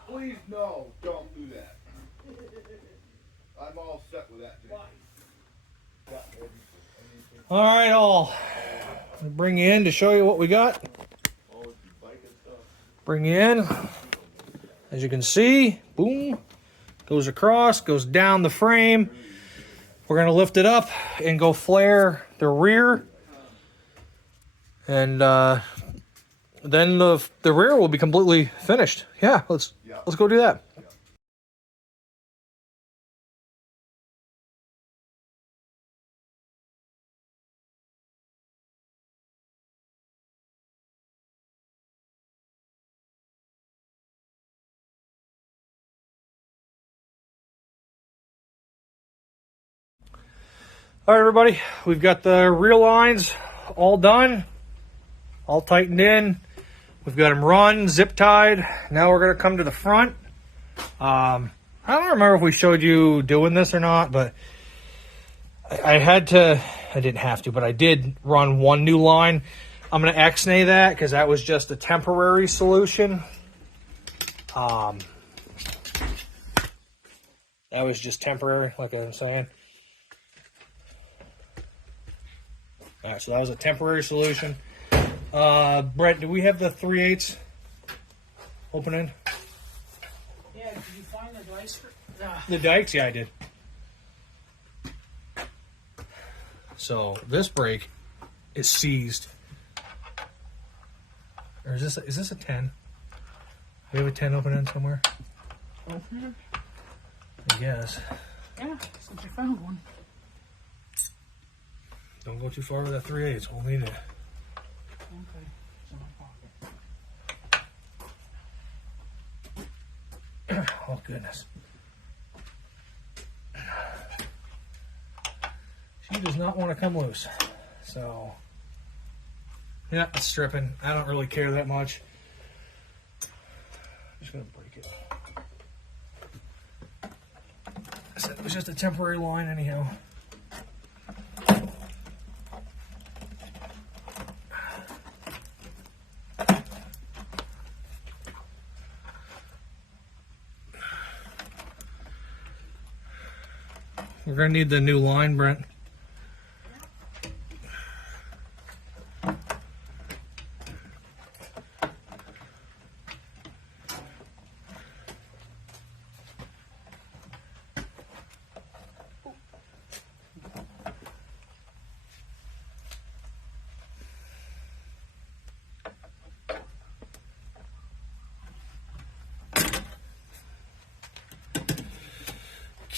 Please, no, don't do that. I'm all set with that. Jake. Got everything. All right, I'll bring you in to show you what we got. All with your bike and stuff. Bring you in. As you can see, boom, goes across, goes down the frame. We're gonna lift it up and go flare the rear. And then the rear will be completely finished. Yeah, let's go do that. All right, everybody, we've got the rear lines all done, all tightened in. We've got them run, zip tied. Now we're gonna come to the front. I don't remember if we showed you doing this or not, but I had to, I didn't have to, but I did run one new line. I'm going to X-nay that because that was just a temporary solution. That was just temporary, like I'm saying. All right, so that was a temporary solution. Brent, do we have the 3/8 opening? Yeah, did you find the dikes? The dikes? Yeah, I did. So this brake is seized. Or is this a 10? We have a 10 opening somewhere? Open I guess. it? Yeah, since you found one. Don't go too far with that 3/8. We'll need it. Okay, it's in my pocket. Oh, goodness. She does not want to come loose. So, yeah, it's stripping. I don't really care that much. I'm just going to break it. I said it was just a temporary line anyhow. We're going to need the new line, Brent.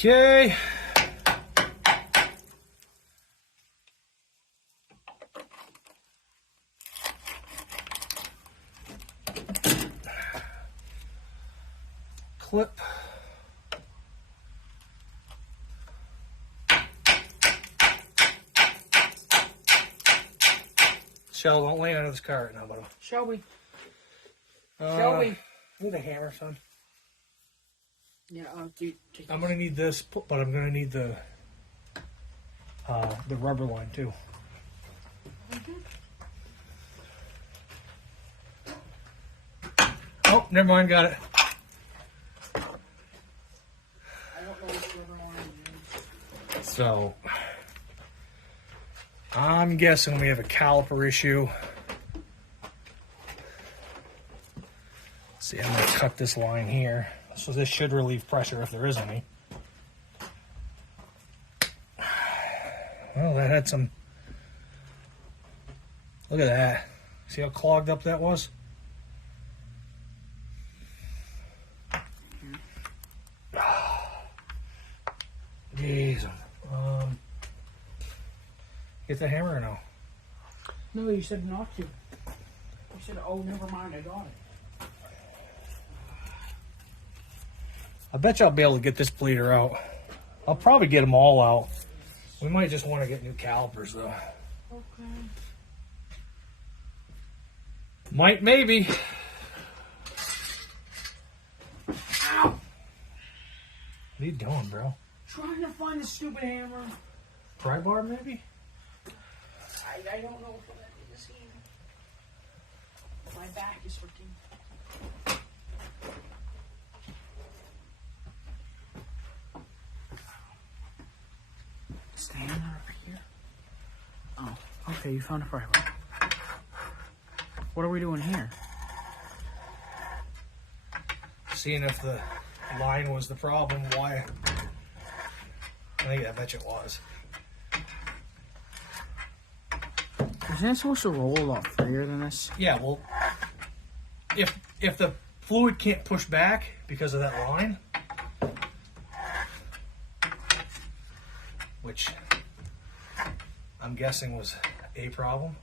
Okay. Clip. Shell, don't lay under this car right now, buddy. Shelby. Shelby. Need a hammer, son. Yeah, I'll do. I'm gonna need this, but I'm gonna need the rubber line too. Oh, never mind, got it. I don't know which rubber line it is. So, I'm guessing we have a caliper issue. Let's see, I'm gonna cut this line here. So this should relieve pressure if there is any. Well, that had some... Look at that. See how clogged up that was? Jeez. Get the hammer or no? No, you said not to. You said, oh, never mind, I got it. I bet you I'll be able to get this bleeder out. I'll probably get them all out. We might just want to get new calipers though. Okay. Might, maybe. Ow! What are you doing, bro? Trying to find the stupid hammer. Pry bar, maybe? I don't know if that is here. My back is freaking. Is the hammer up here? Oh, okay, you found a pry bar. What are we doing here? Seeing if the line was the problem. Why? I bet you it was. Isn't it supposed to roll a lot freer than this? Yeah, well, if the fluid can't push back because of that line, which I'm guessing was a problem.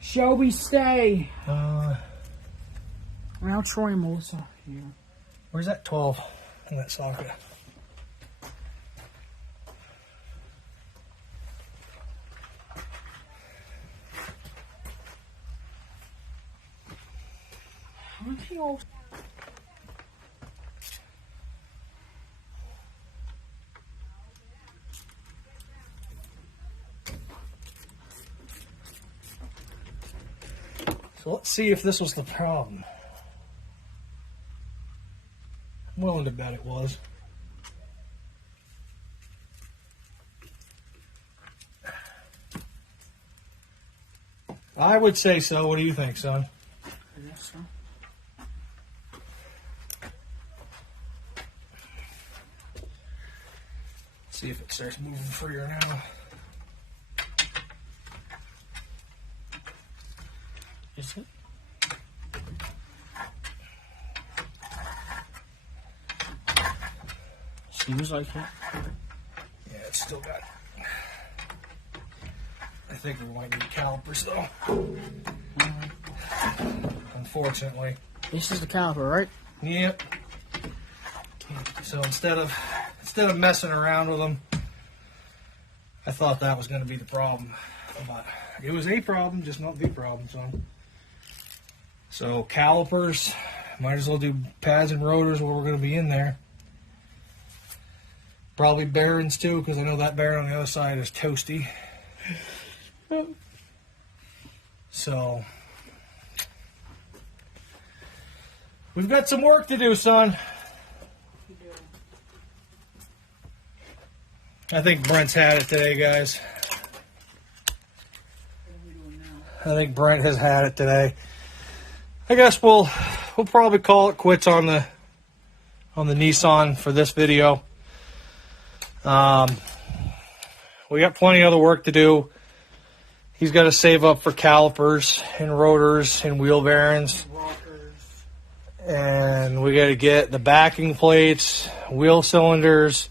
Shelby, stay! Uh, Now Troy and Melissa here. Where's that 12 in that socket? So let's see if this was the problem. I'm willing to bet it was. I would say so. What do you think, son? I guess so. See if it starts moving freer now. Is it? Seems like it. Yeah, it's still got. I think we might need calipers though. Unfortunately. This is the caliper, right? Yep. So instead of messing around with them, I thought that was going to be the problem, but it was a problem, just not the problem, son. So calipers, might as well do pads and rotors while we're going to be in there. Probably bearings too, because I know that bearing on the other side is toasty. So we've got some work to do, son. I think Brent's had it today, guys. I think Brent has had it today. I guess we'll probably call it quits on the Nissan for this video. We got plenty of other work to do. He's got to save up for calipers and rotors and wheel bearings. And we got to get the backing plates, wheel cylinders,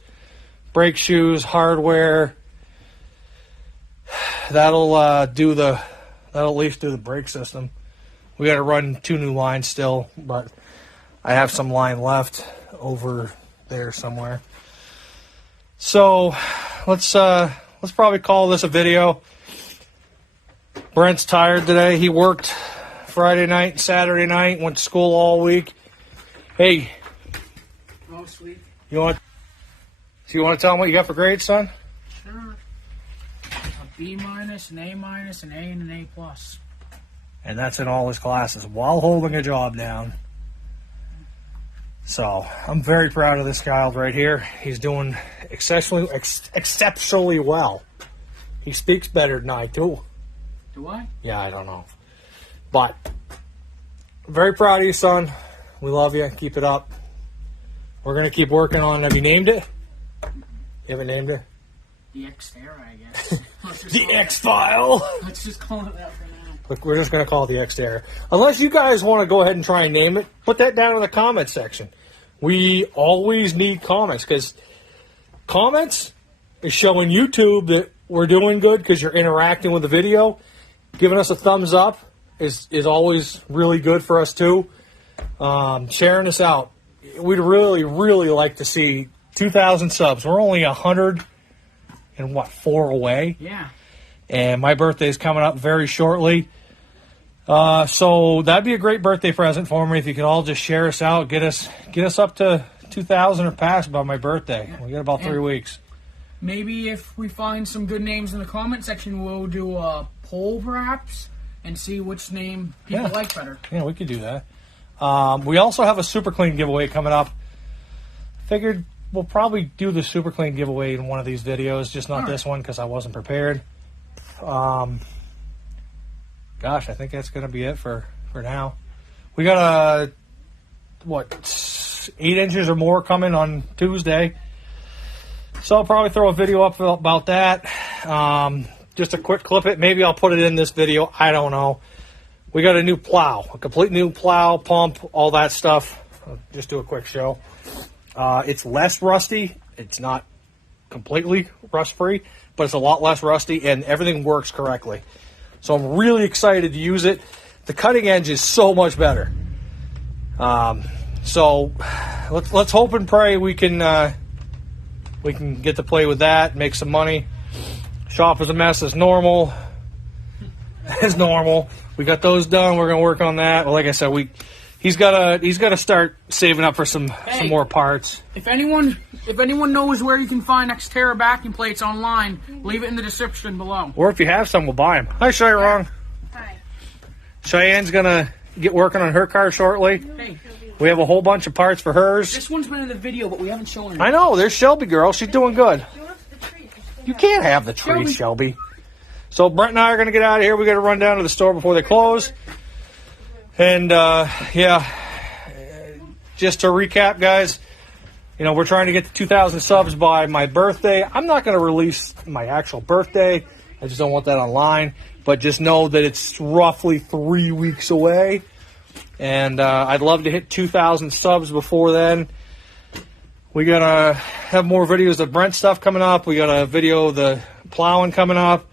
brake shoes, hardware. That'll at least do the brake system. We got to run 2 new lines still, but I have some line left over there somewhere. So let's probably call this a video. Brent's tired today. He worked Friday night, Saturday night, went to school all week. Hey, Most week. you want to tell him what you got for grades, son? Sure. A B minus, an A minus, an A, and an A plus. And that's in all his classes while holding a job down. So I'm very proud of this child right here. He's doing exceptionally well. He speaks better than I too. Do I? Yeah, I don't know. But very proud of you, son. We love you. Keep it up. We're going to keep working on, have you named it? You haven't named it? The Xterra, I guess. The X-File. Let's just call it that for now. Look, we're just going to call it the Xterra. Unless you guys want to go ahead and try and name it, put that down in the comments section. We always need comments, because comments is showing YouTube that we're doing good because you're interacting with the video. Giving us a thumbs up is always really good for us too. Sharing us out. We'd really, really like to see 2,000 subs. We're only 104 away. Yeah. And my birthday is coming up very shortly. So that'd be a great birthday present for me if you could all just share us out, get us up to 2,000 or past by my birthday. Yeah. We got about 3 weeks. Maybe if we find some good names in the comment section, we'll do a poll perhaps and see which name people like better. Yeah, we could do that. We also have a Super Clean giveaway coming up. Figured we'll probably do the Super Clean giveaway in one of these videos, just not this one because I wasn't prepared. Gosh, I think that's going to be it for now. We got 8 inches or more coming on Tuesday. So I'll probably throw a video up about that. Just a quick clip it. Maybe I'll put it in this video. I don't know. We got a new plow, a complete new plow, pump, all that stuff. I'll just do a quick show. It's less rusty. It's not completely rust-free, but it's a lot less rusty, and everything works correctly. So I'm really excited to use it. The cutting edge is so much better. So let's hope and pray we can get to play with that, make some money. Shop is a mess as normal. As normal. We got those done. We're going to work on that. Well, like I said, we he's gotta start saving up for some more parts. If anyone knows where you can find Xterra backing plates online, leave it in the description below. Or if you have some, we'll buy them. Hi, Cheyenne. Hi. Cheyenne's gonna get working on her car shortly. Hey, We have a whole bunch of parts for hers. this one's been in the video, but we haven't shown her. I know, there's Shelby girl. She's doing good. You want the tree? You can't have the tree, Shelby. So Brent and I are gonna get out of here. We gotta run down to the store before they close. And yeah, just to recap, guys, you know, we're trying to get to 2,000 subs by my birthday. I'm not going to release my actual birthday. I just don't want that online. But just know that it's roughly 3 weeks away. And I'd love to hit 2,000 subs before then. We got to have more videos of Brent stuff coming up. We got a video of the plowing coming up.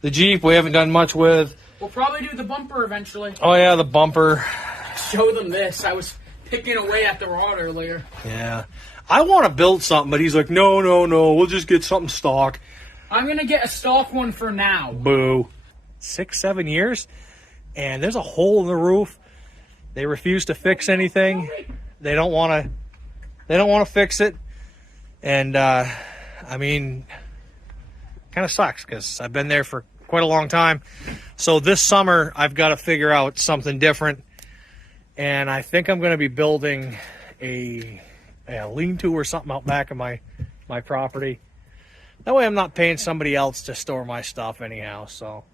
The Jeep we haven't done much with. We'll probably do the bumper eventually. Oh, yeah, the bumper. Show them this. I was picking away at the rod earlier. Yeah. I want to build something, but he's like, no, we'll just get something stock. I'm going to get a stock one for now. Boo. 6-7 years, and there's a hole in the roof. They refuse to fix anything. They don't want to fix it. And, I mean, kind of sucks because I've been there for quite a long time. So this summer, I've got to figure out something different. And I think I'm going to be building a lean-to or something out back of my property. That way I'm not paying somebody else to store my stuff anyhow. So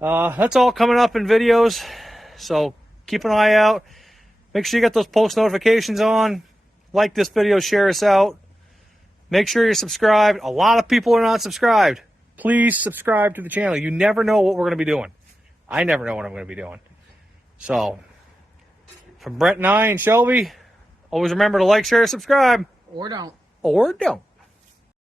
that's all coming up in videos. So keep an eye out. Make sure you got those post notifications on. Like this video, share us out. Make sure you're subscribed. A lot of people are not subscribed. Please subscribe to the channel. You never know what we're going to be doing. I never know what I'm going to be doing. So, from Brent and I and Shelby, always remember to like, share, subscribe. Or don't. Or don't.